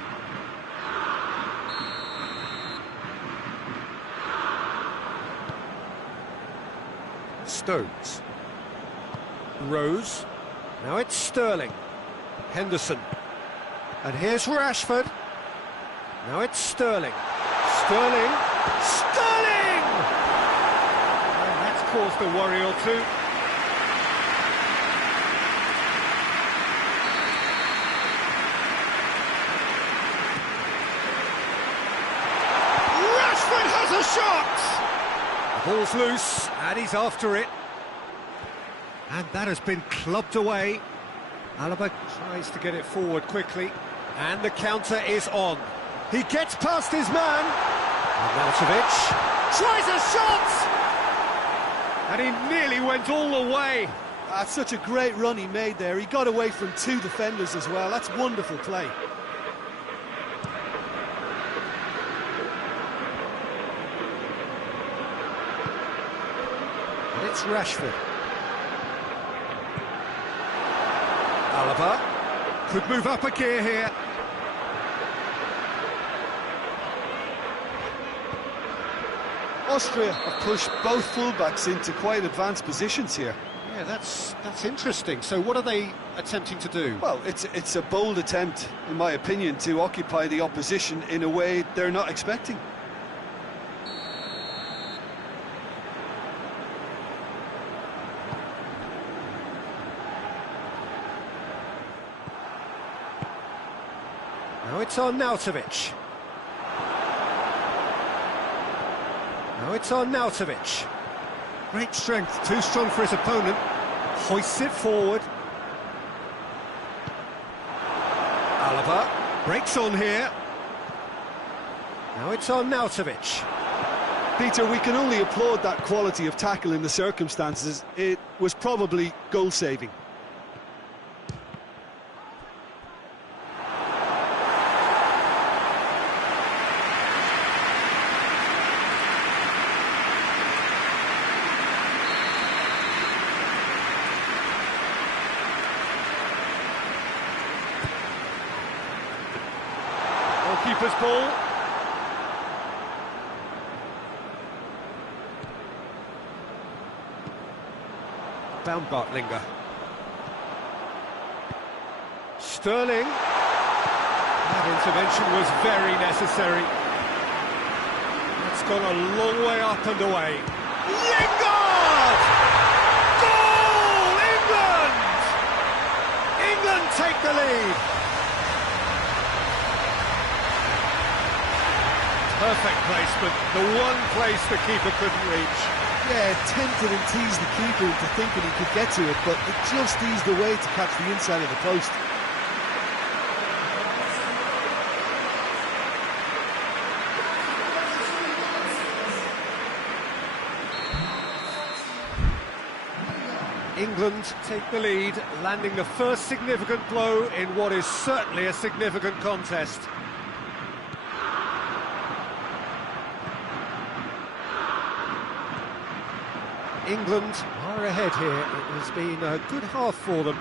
Stones. Rose. Now it's Sterling. Henderson. And here's Rashford. Now it's Sterling. Sterling. Sterling! And that's caused a worry or two. Rashford has a shot! The ball's loose, and he's after it. And that has been clubbed away. Alaba tries to get it forward quickly. And the counter is on. He gets past his man. Arnautovic tries a shot! And he nearly went all the way. That's such a great run he made there. He got away from two defenders as well. That's wonderful play. And it's Rashford. Alaba could move up a gear here. Austria have pushed both fullbacks into quite advanced positions here. Yeah, that's interesting. So what are they attempting to do? Well, it's a bold attempt, in my opinion, to occupy the opposition in a way they're not expecting. Now it's Arnautovic. Now it's Arnautovic. Great strength, too strong for his opponent. Hoists it forward. Alaba breaks on here. Now it's Arnautovic. Peter, we can only applaud that quality of tackle in the circumstances. It was probably goal-saving. Keeper's ball. Baumgartlinger. Sterling. That intervention was very necessary. It's gone a long way up and away. Lingard! Goal! England! England take the lead. Perfect placement, the one place the keeper couldn't reach. Yeah, tempted and teased the keeper into thinking he could get to it, but it just eased away to catch the inside of the post. England take the lead, landing the first significant blow in what is certainly a significant contest. England are ahead here. It has been a good half for them.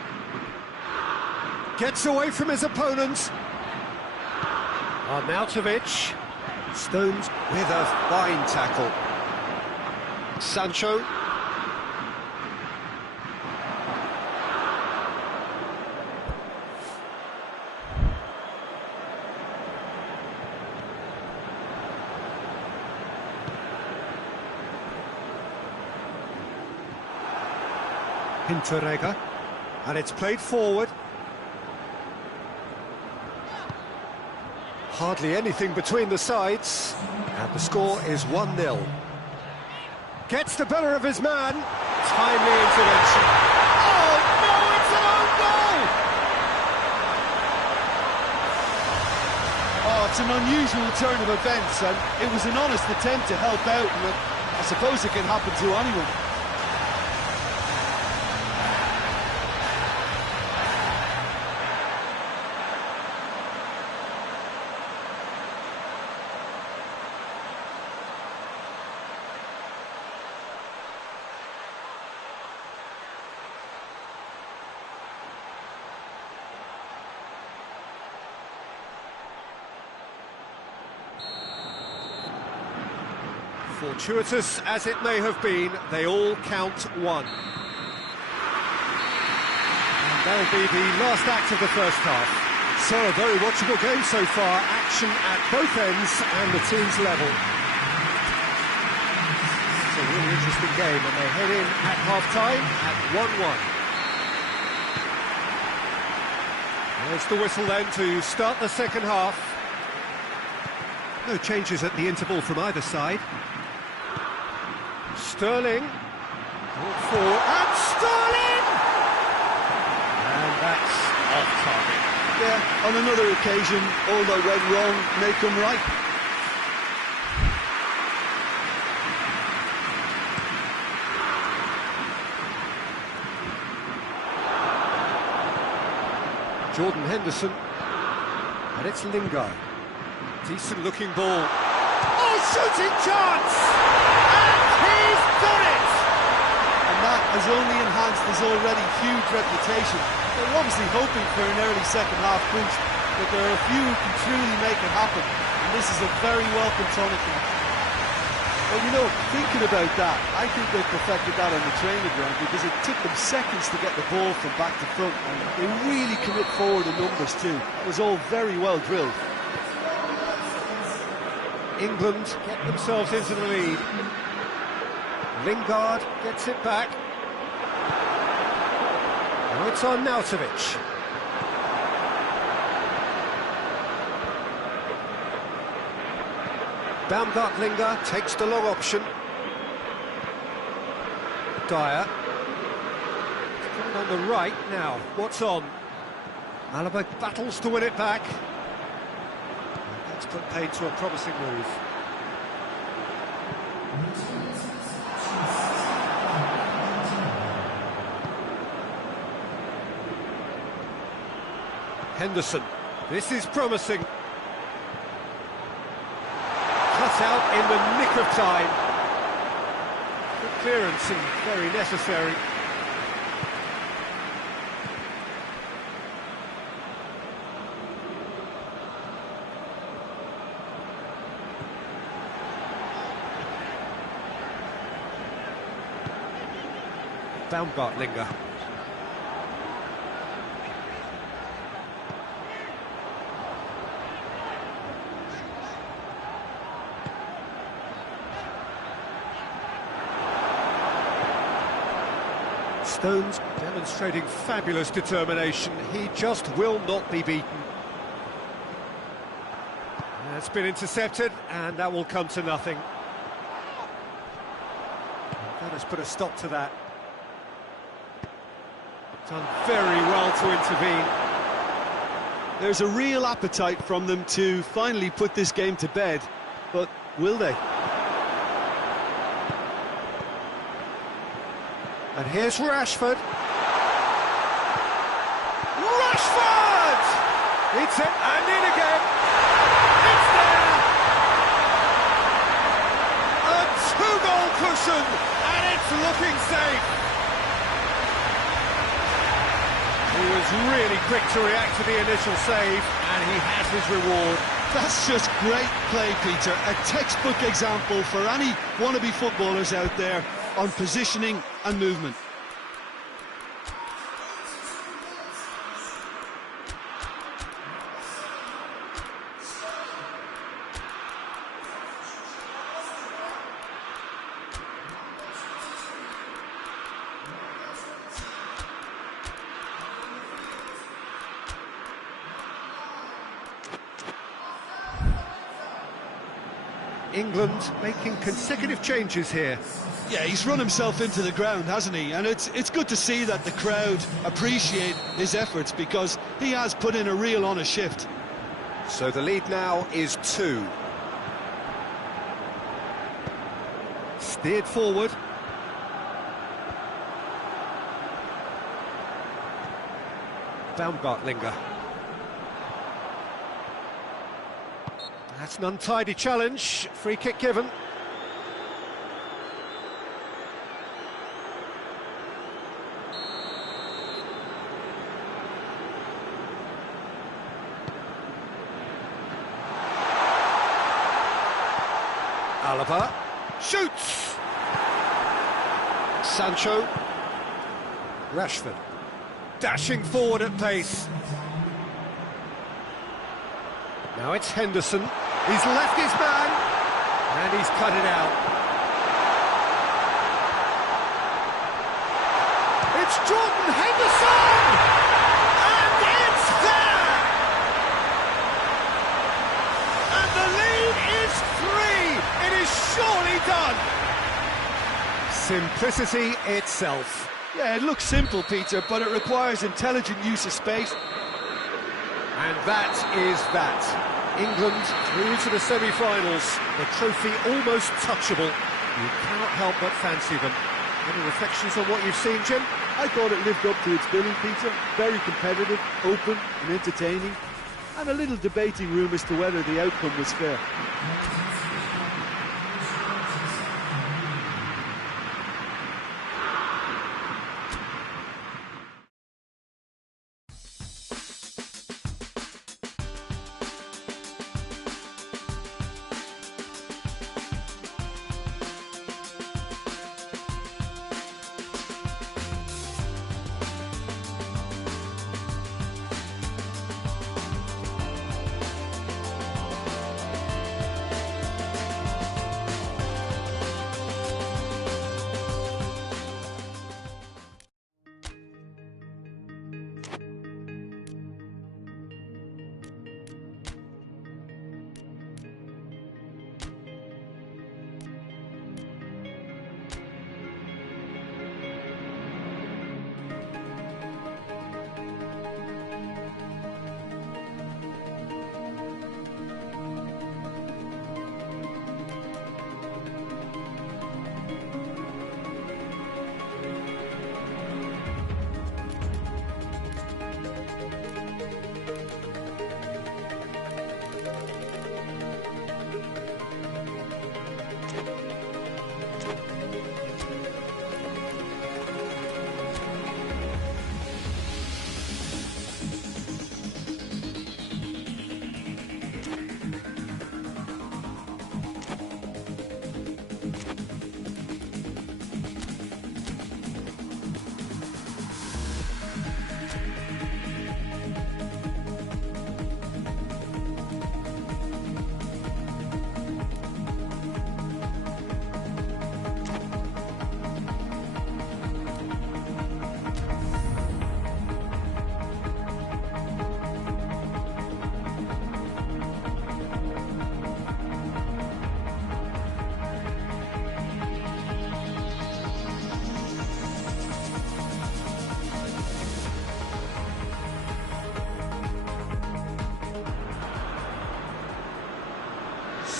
Gets away from his opponent. Arnautovic. Stones with a fine tackle. Sancho. Hinteregger. And it's played forward. Hardly anything between the sides. And the score is 1-0. Gets the better of his man. Timely intervention. Oh, no, it's an own goal! Oh, it's an unusual turn of events, and it was an honest attempt to help out, and I suppose it can happen to anyone. Fortuitous as it may have been, they all count one. And that'll be the last act of the first half. So a very watchable game so far, action at both ends and the teams level. It's a really interesting game and they head in at half-time at 1-1. There's the whistle then to start the second half. No changes at the interval from either side. Sterling, forward, and Sterling! And that's off target. Yeah, on another occasion, all that went wrong may come right. Jordan Henderson, and it's Lingard. Decent looking ball. Oh, shooting chance! He's done it! And that has only enhanced his already huge reputation. They're obviously hoping for an early second half boost, but there are a few who can truly make it happen, and this is a very welcome tonic now. Well, you know, thinking about that, I think they perfected that on the training ground because it took them seconds to get the ball from back to front, and they really commit forward in numbers too. It was all very well drilled. England get themselves into the lead. Lingard gets it back. Now it's on Nautovic. Baumgartlinger takes the long option. Dyer. Coming on the right now. What's on? Alaba battles to win it back. That's put paid to a promising move. Henderson, this is promising. Cut out in the nick of time. Good clearance and very necessary. Baumgartlinger. Stones demonstrating fabulous determination. He just will not be beaten. It's been intercepted, and that will come to nothing. That has put a stop to that. Done very well to intervene. There's a real appetite from them to finally put this game to bed, but will they? And here's Rashford. Rashford! It's it, and in again. It's there! A two-goal cushion, and it's looking safe. He was really quick to react to the initial save, and he has his reward. That's just great play, Peter. A textbook example for any wannabe footballers out there on positioning and movement. England making consecutive changes here. Yeah, he's run himself into the ground, hasn't he? And it's good to see that the crowd appreciate his efforts, because he has put in a real honest shift. So the lead now is 2. Steered forward. Baumgartlinger. That's an untidy challenge. Free kick given. Alaba shoots. Sancho. Rashford dashing forward at pace. Now it's Henderson. He's left his man and he's cut it out. It's Jordan Henderson and it's there. And the lead is 3. It is surely done. Simplicity itself. Yeah, it looks simple, Peter, but it requires intelligent use of space. And that is that. England through to the semi-finals. The trophy almost touchable. You cannot help but fancy them. Any reflections on what you've seen, Jim? I thought it lived up to its billing, Peter. Very competitive, open and entertaining. And a little debating room as to whether the outcome was fair.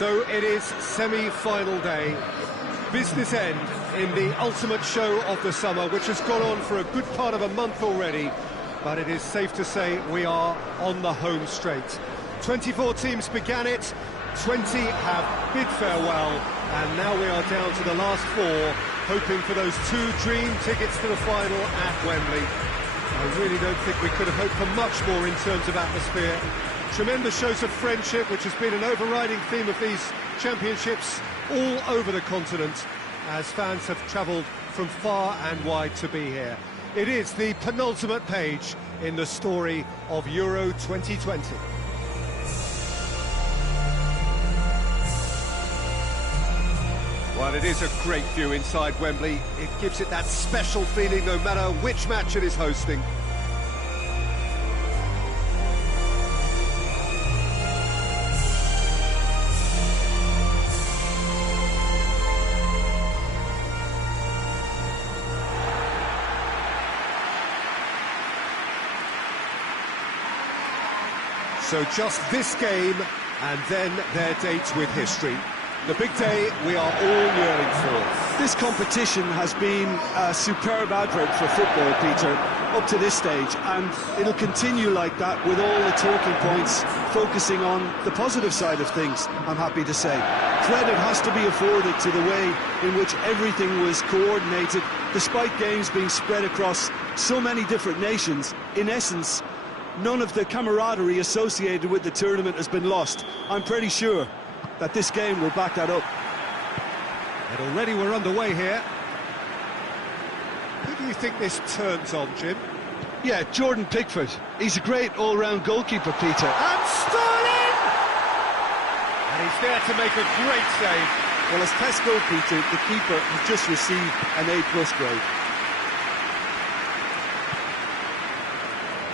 So it is semi-final day, business end in the ultimate show of the summer, which has gone on for a good part of a month already, but it is safe to say we are on the home straight. 24 teams began it, 20 have bid farewell, and now we are down to the last 4, hoping for those 2 dream tickets to the final at Wembley. I really don't think we could have hoped for much more in terms of atmosphere. Tremendous shows of friendship, which has been an overriding theme of these championships all over the continent, as fans have travelled from far and wide to be here. It is the penultimate page in the story of Euro 2020. Well, it is a great view inside Wembley. It gives it that special feeling no matter which match it is hosting. So just this game, and then their date with history. The big day we are all yearning for. This competition has been a superb advert for football, Peter, up to this stage, and it'll continue like that with all the talking points focusing on the positive side of things, I'm happy to say. Credit has to be afforded to the way in which everything was coordinated, despite games being spread across so many different nations. In essence, none of the camaraderie associated with the tournament has been lost. I'm pretty sure that this game will back that up. And already we're underway here. Who do you think this turns on, Jim? Yeah, Jordan Pickford. He's a great all-round goalkeeper, Peter. And Sterling! And he's there to make a great save. Well, as test goalkeeper, the keeper has just received an A+ grade.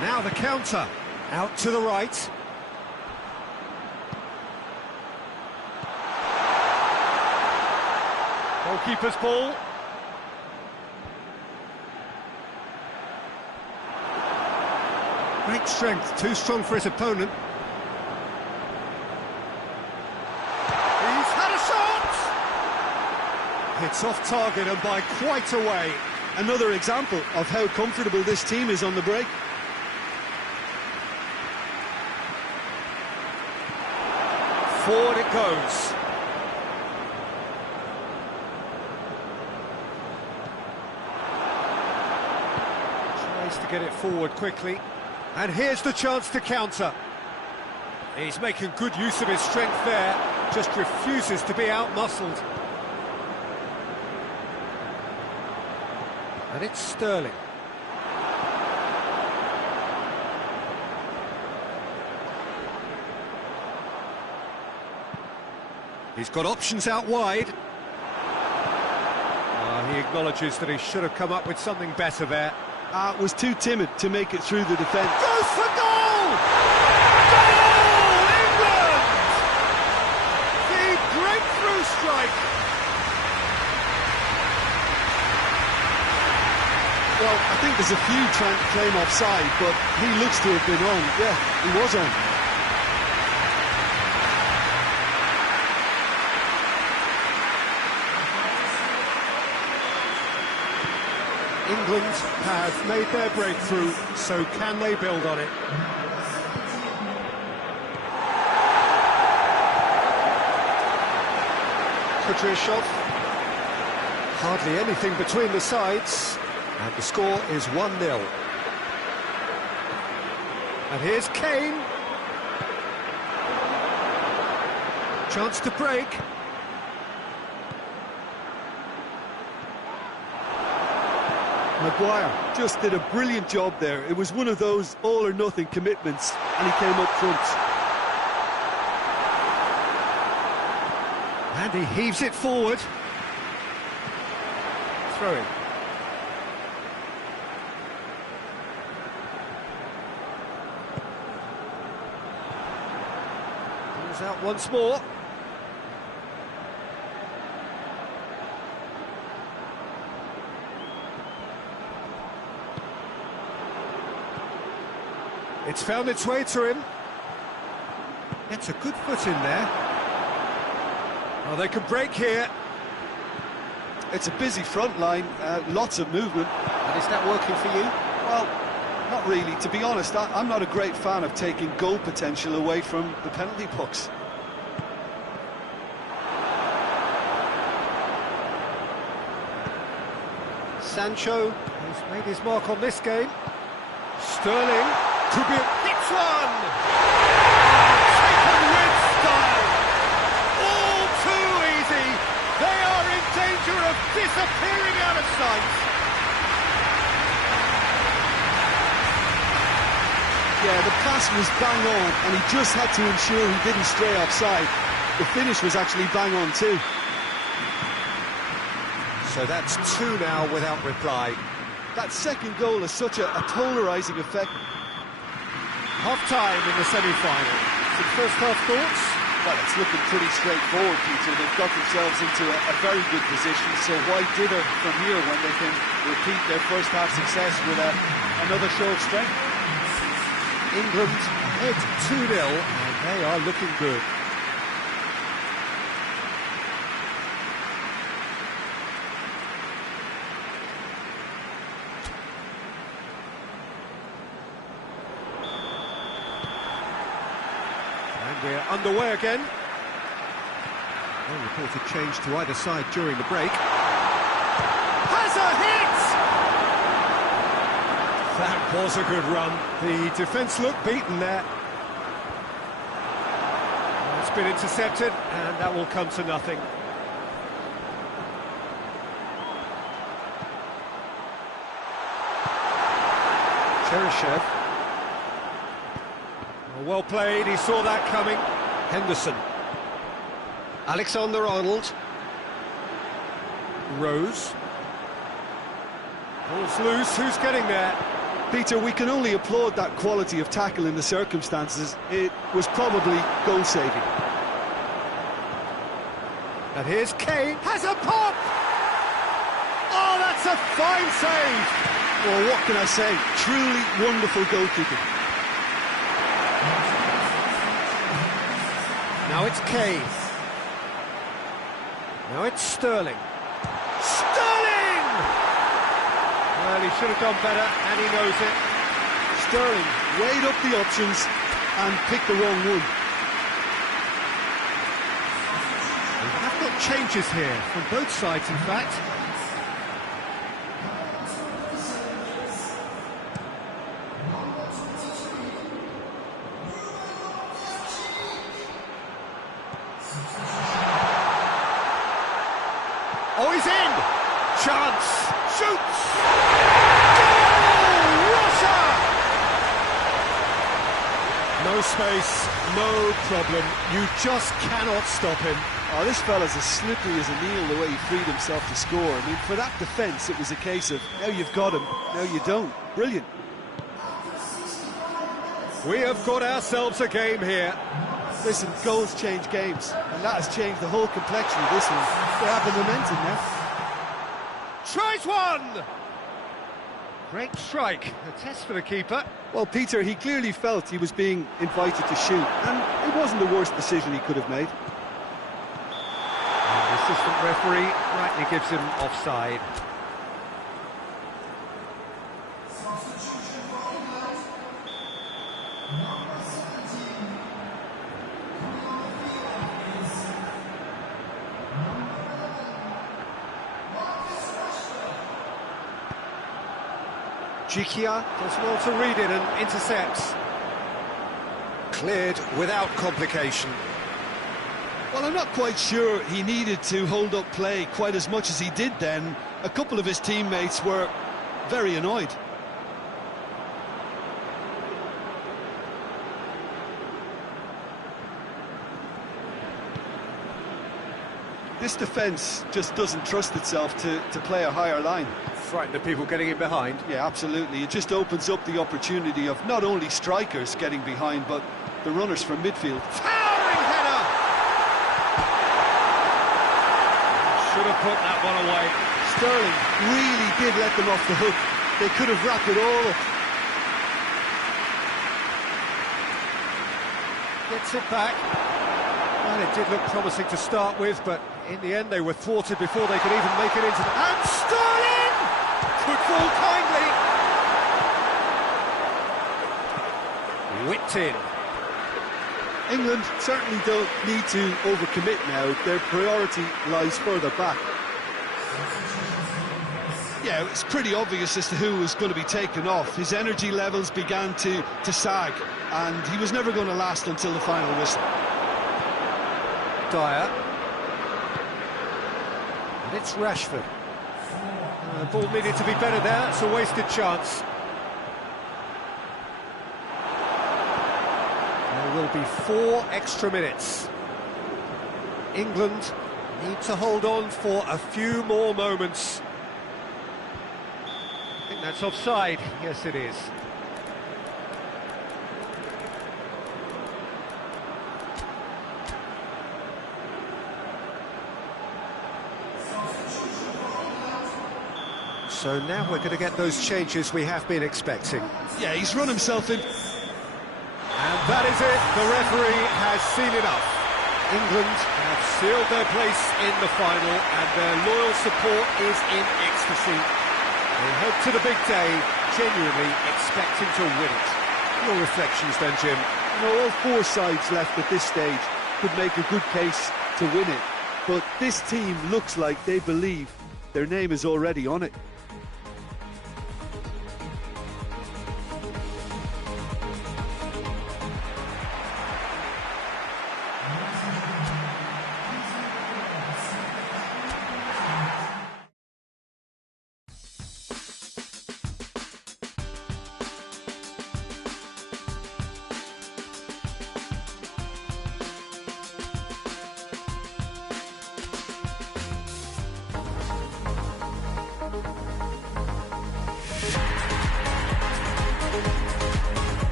Now the counter. Out to the right. Goalkeeper's ball. Great strength, too strong for his opponent. He's had a shot! It's off target and by quite a way. Another example of how comfortable this team is on the break. Forward it goes. Tries to get it forward quickly. And here's the chance to counter. He's making good use of his strength there, just refuses to be out-muscled. And it's Sterling. He's got options out wide. He acknowledges that he should have come up with something better there. Was too timid to make it through the defence. Goes for goal! Goal! England! The breakthrough strike! Well, I think there's a few trying to claim offside, but he looks to have been on. Yeah, he was on. England have made their breakthrough, so can they build on it? Kudryashov. Hardly anything between the sides, and the score is 1-0. And here's Kane. Chance to break. Maguire just did a brilliant job there. It was one of those all-or-nothing commitments, and he came up front. And he heaves it forward. Throw in. He's out once more. It's found its way to him. Gets a good foot in there. Oh, they can break here. It's a busy front line, lots of movement. And is that working for you? Well, not really. To be honest, I'm not a great fan of taking goal potential away from the penalty box. Sancho has made his mark on this game. Sterling. Could be hits one! Taken with style! All too easy! They are in danger of disappearing out of sight! Yeah, the pass was bang on, and he just had to ensure he didn't stray offside. The finish was actually bang on too. So that's two now without reply. That second goal has such a polarising effect. Half-time in the semi-final. Some first-half thoughts? Well, it's looking pretty straightforward, Peter. They've got themselves into a very good position, so why dither from here when they can repeat their first-half success with another show of strength? England ahead 2-0, and they are looking good. And we're underway again. No reported change to either side during the break. Has a hit! That was a good run. The defence looked beaten there. It's been intercepted, and that will come to nothing. Cheryshev. Well played, he saw that coming. Henderson. Alexander-Arnold. Rose. Ball's loose, who's getting there? Peter, we can only applaud that quality of tackle in the circumstances. It was probably goal-saving. And here's Kane, has a pop! Oh, that's a fine save! Well, what can I say? Truly wonderful goalkeeping. Now it's Kane. Now it's Sterling. Sterling! Well, he should have done better, and he knows it. Sterling weighed up the options and picked the wrong one. We have got changes here, from both sides, in fact. Oh, he's in! Chance! Shoots! Goal! Russia! No space, no problem. You just cannot stop him. Oh, this fella's as slippery as a needle the way he freed himself to score. I mean, for that defence, it was a case of, now you've got him, now you don't. Brilliant. We have got ourselves a game here. Listen, goals change games, and that has changed the whole complexion of this one. They have the momentum now. Tries one! Great strike, a test for the keeper. Well, Peter, he clearly felt he was being invited to shoot, and it wasn't the worst decision he could have made. And the assistant referee rightly gives him offside. Jikia does well to read it and intercepts. Cleared without complication. Well, I'm not quite sure he needed to hold up play quite as much as he did then. A couple of his teammates were very annoyed. This defence just doesn't trust itself to play a higher line. Frightened of people getting in behind. Yeah, absolutely. It just opens up the opportunity of not only strikers getting behind, but the runners from midfield. Towering header! Should have put that one away. Sterling really did let them off the hook. They could have wrapped it all up. Gets it back. And it did look promising to start with, but in the end they were thwarted before they could even make it into the... And Sterling! Could fall kindly. Whipped in. England certainly don't need to overcommit now. Their priority lies further back. Yeah, it's pretty obvious as to who was going to be taken off. His energy levels began to sag, and he was never going to last until the final whistle. Dyer. And it's Rashford. The ball needed to be better there, it's a wasted chance. There will be 4 extra minutes. England need to hold on for a few more moments. I think that's offside. Yes, it is. So now we're going to get those changes we have been expecting. Yeah, he's run himself in. And That is it, the referee has seen enough. England have sealed their place in the final and their loyal support is in ecstasy. They head to the big day, genuinely expecting to win it. Your reflections then, Jim? You know, all four sides left at this stage could make a good case to win it, but this team looks like they believe their name is already on it.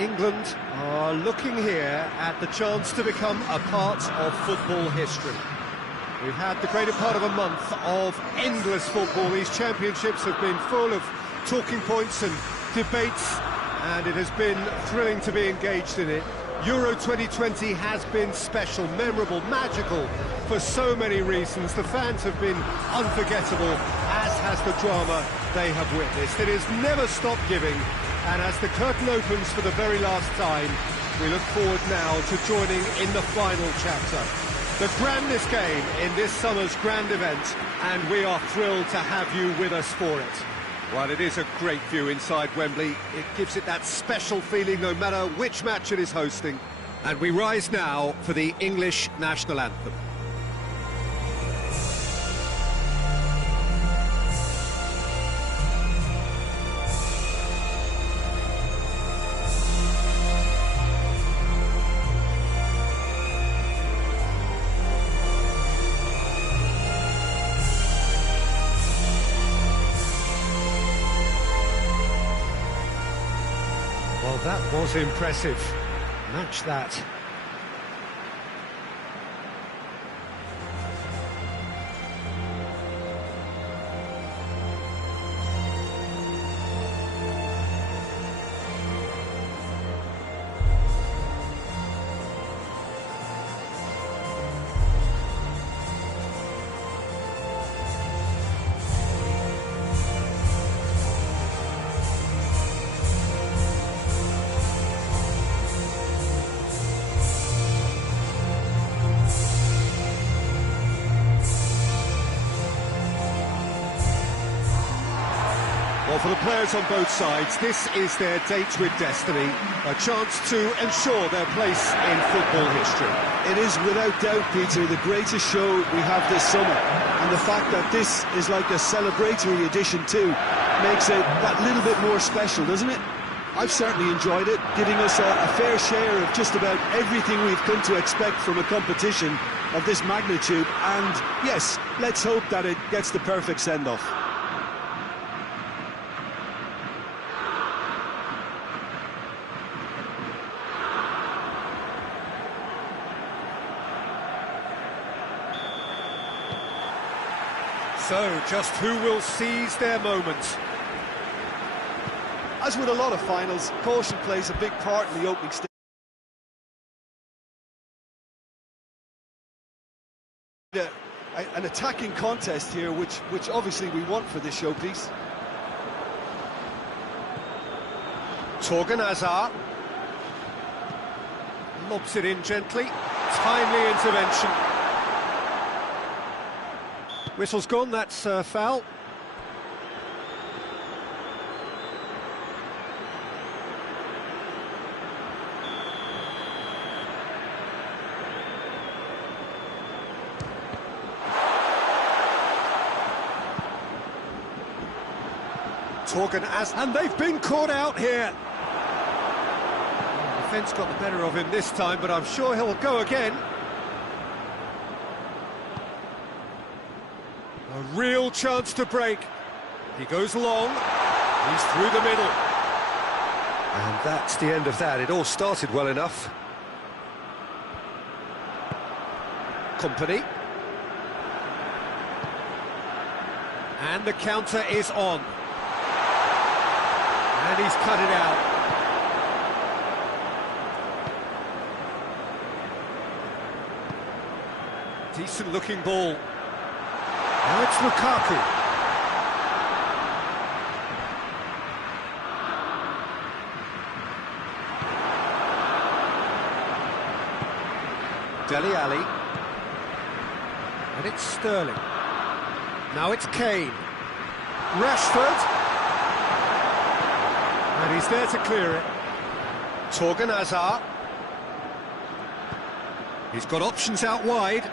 England are looking here at the chance to become a part of football history. We've had the greater part of a month of endless football. These championships have been full of talking points and debates, and it has been thrilling to be engaged in it. Euro 2020 has been special, memorable, magical for so many reasons. The fans have been unforgettable, as has the drama they have witnessed. It has never stopped giving, and as the curtain opens for the very last time, we look forward now to joining in the final chapter. The grandest game in this summer's grand event, and we are thrilled to have you with us for it. Well, it is a great view inside Wembley. It gives it that special feeling no matter which match it is hosting. And we rise now for the English national anthem. Well, that was impressive. Match that. Well, for the players on both sides, this is their date with destiny, a chance to ensure their place in football history. It is without doubt, Peter, the greatest show we have this summer. And the fact that this is like a celebratory edition too makes it that little bit more special, doesn't it? I've certainly enjoyed it, giving us a fair share of just about everything we've come to expect from a competition of this magnitude. And yes, let's hope that it gets the perfect send-off. So, just who will seize their moment? As with a lot of finals, caution plays a big part in the opening stage. An attacking contest here, which obviously we want for this showpiece. Torgan Hazard lobs it in gently. Timely intervention. Whistle's gone, that's foul. Torgan Hazard, and they've been caught out here. The defence got the better of him this time, but I'm sure he'll go again. A real chance to break. He goes long. He's through the middle. And that's the end of that. It all started well enough. Company. And the counter is on. And he's cut it out. Decent looking ball. Now it's Lukaku. Dele Alli. And it's Sterling. Now it's Kane. Rashford. And he's there to clear it. Torgan Hazard. He's got options out wide.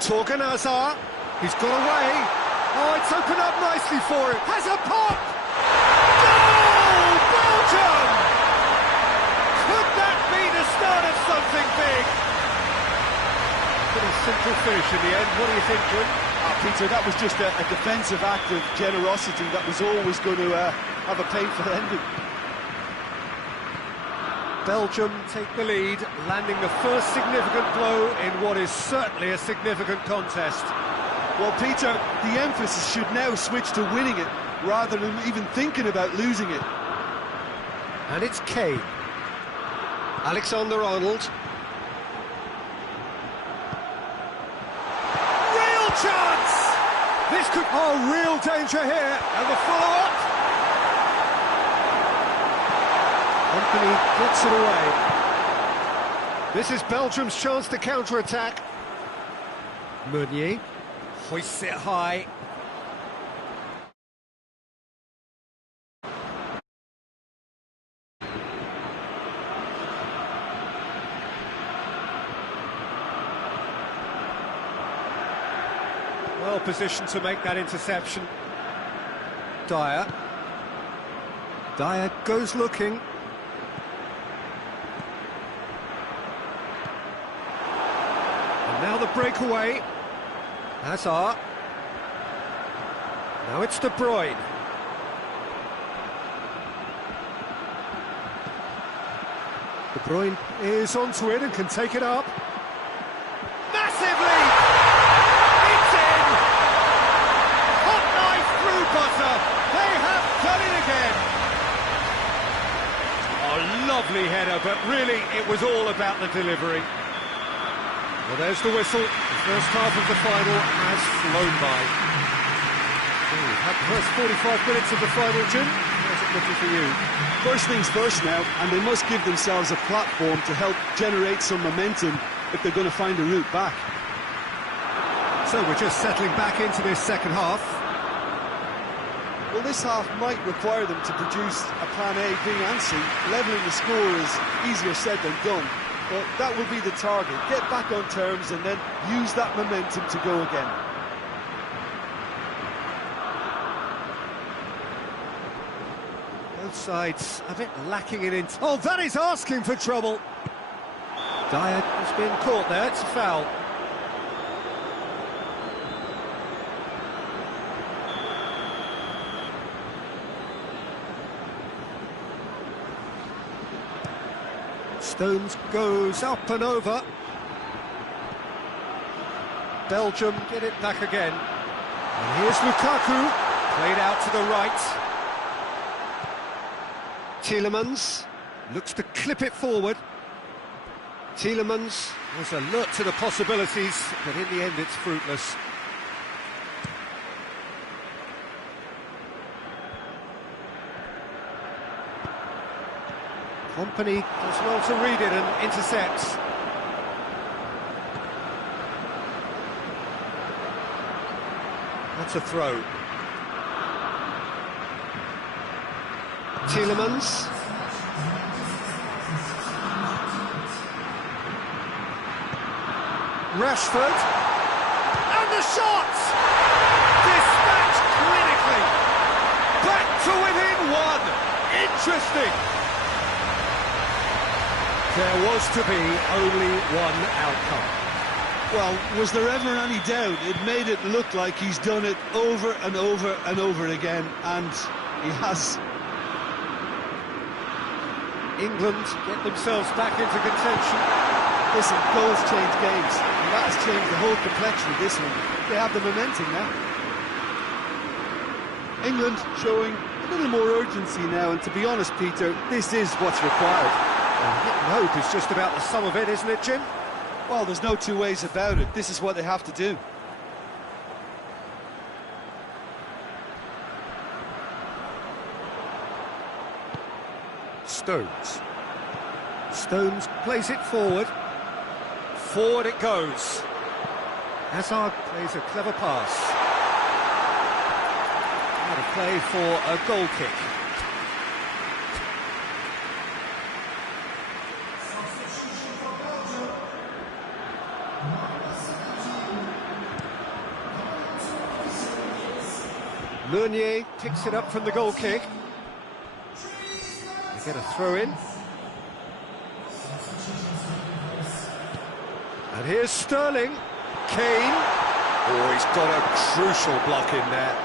Torgan Hazard. He's got away. Oh, it's opened up nicely for him. Has a pop! Goal! Belgium! Could that be the start of something big? But a simple finish in the end. What do you think, Jim? Peter, that was just a defensive act of generosity that was always going to have a painful ending. Belgium take the lead, landing the first significant blow in what is certainly a significant contest. Well, Peter, the emphasis should now switch to winning it, rather than even thinking about losing it. And it's Kane. Alexander-Arnold. Real chance! This could... Oh, real danger here. And the follow-up. Company gets it away. This is Belgium's chance to counter-attack. Meunier hoists it high. Well positioned to make that interception. Dyer. Dyer goes looking. And now the breakaway. Hazard. Now it's De Bruyne. De Bruyne is onto it and can take it up. Massive lead! It's in! Hot knife through butter. They have done it again. Oh, lovely header, but really it was all about the delivery. Well, there's the whistle. The first half of the final has flown by. We've had the first 45 minutes of the final, Jim. How's it looking for you? First things first now, and they must give themselves a platform to help generate some momentum if they're going to find a route back. So we're just settling back into this second half. Well, this half might require them to produce a plan A, B and C. Levelling the score is easier said than done, but that will be the target. Get back on terms and then use that momentum to go again. Both sides a bit lacking in Oh, that is asking for trouble. Dyer has been caught there. It's a foul. Stones goes up and over. Belgium get it back again. And here's Lukaku, played out to the right. Tielemans looks to clip it forward. Tielemans was alert to the possibilities, but in the end it's fruitless. Company does well to read it and intercepts. That's a throw. Tielemans. Rashford. And the shot! Dispatched clinically. Back to within one. Interesting. There was to be only one outcome. Well, was there ever any doubt? It made it look like he's done it over and over and over again, and he has. England get themselves back into contention. Listen, goals change games, and that has changed the whole complexion of this one. They have the momentum now. England showing a little more urgency now, and to be honest, Peter, this is what's required. Hope is just about the sum of it, isn't it, Jim? Well, there's no two ways about it. This is what they have to do. Stones. Stones plays it forward. Forward it goes. Hazard plays a clever pass. Out of play for a goal kick. Meunier picks it up from the goal kick. They get a throw in. And here's Sterling. Kane. Oh, he's got a crucial block in there.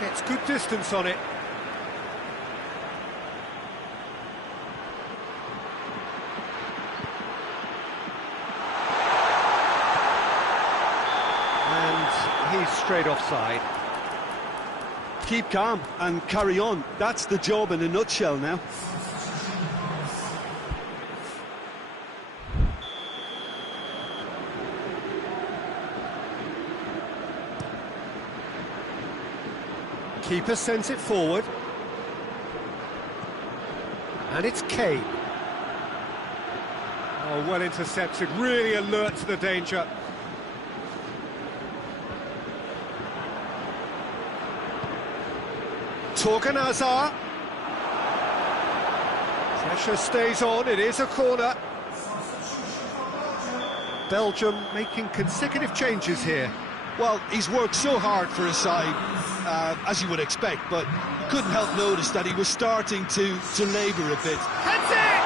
Gets good distance on it. straight offside. Keep calm and carry on. That's the job in a nutshell now. Keeper sends it forward. And it's Kane. Oh, well intercepted, really alert to the danger. Torgan Hazard. Pressure stays on, it is a corner. Belgium making consecutive changes here. Well, he's worked so hard for his side, as you would expect, but couldn't help notice that he was starting to labour a bit. That's it!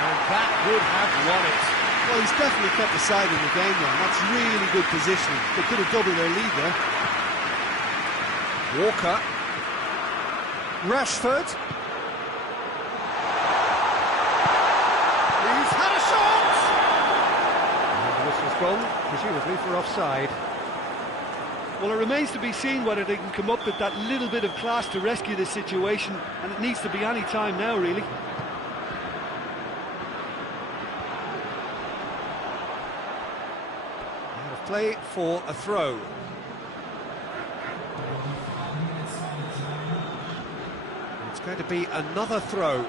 And that would have won it. Well, he's definitely kept the side in the game now. That's really good positioning. They could have doubled their lead there. Walker. Rashford. He's had a shot! And the whistle's gone, presumably for offside. Well, it remains to be seen whether they can come up with that little bit of class to rescue this situation, and it needs to be any time now, really. Out of play for a throw. It's going to be another throw.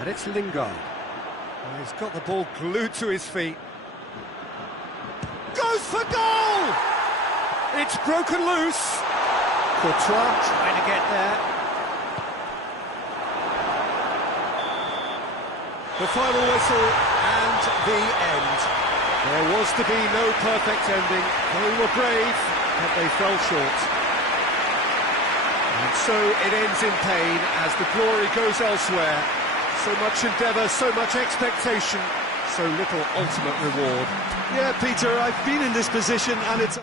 And it's Lingard. Well, he's got the ball glued to his feet. Goes for goal! It's broken loose. Courtois trying to get there. The final whistle and the end. There was to be no perfect ending. They were brave, but they fell short. And so it ends in pain as the glory goes elsewhere. So much endeavour, so much expectation, so little ultimate reward. Yeah, Peter, I've been in this position and it's...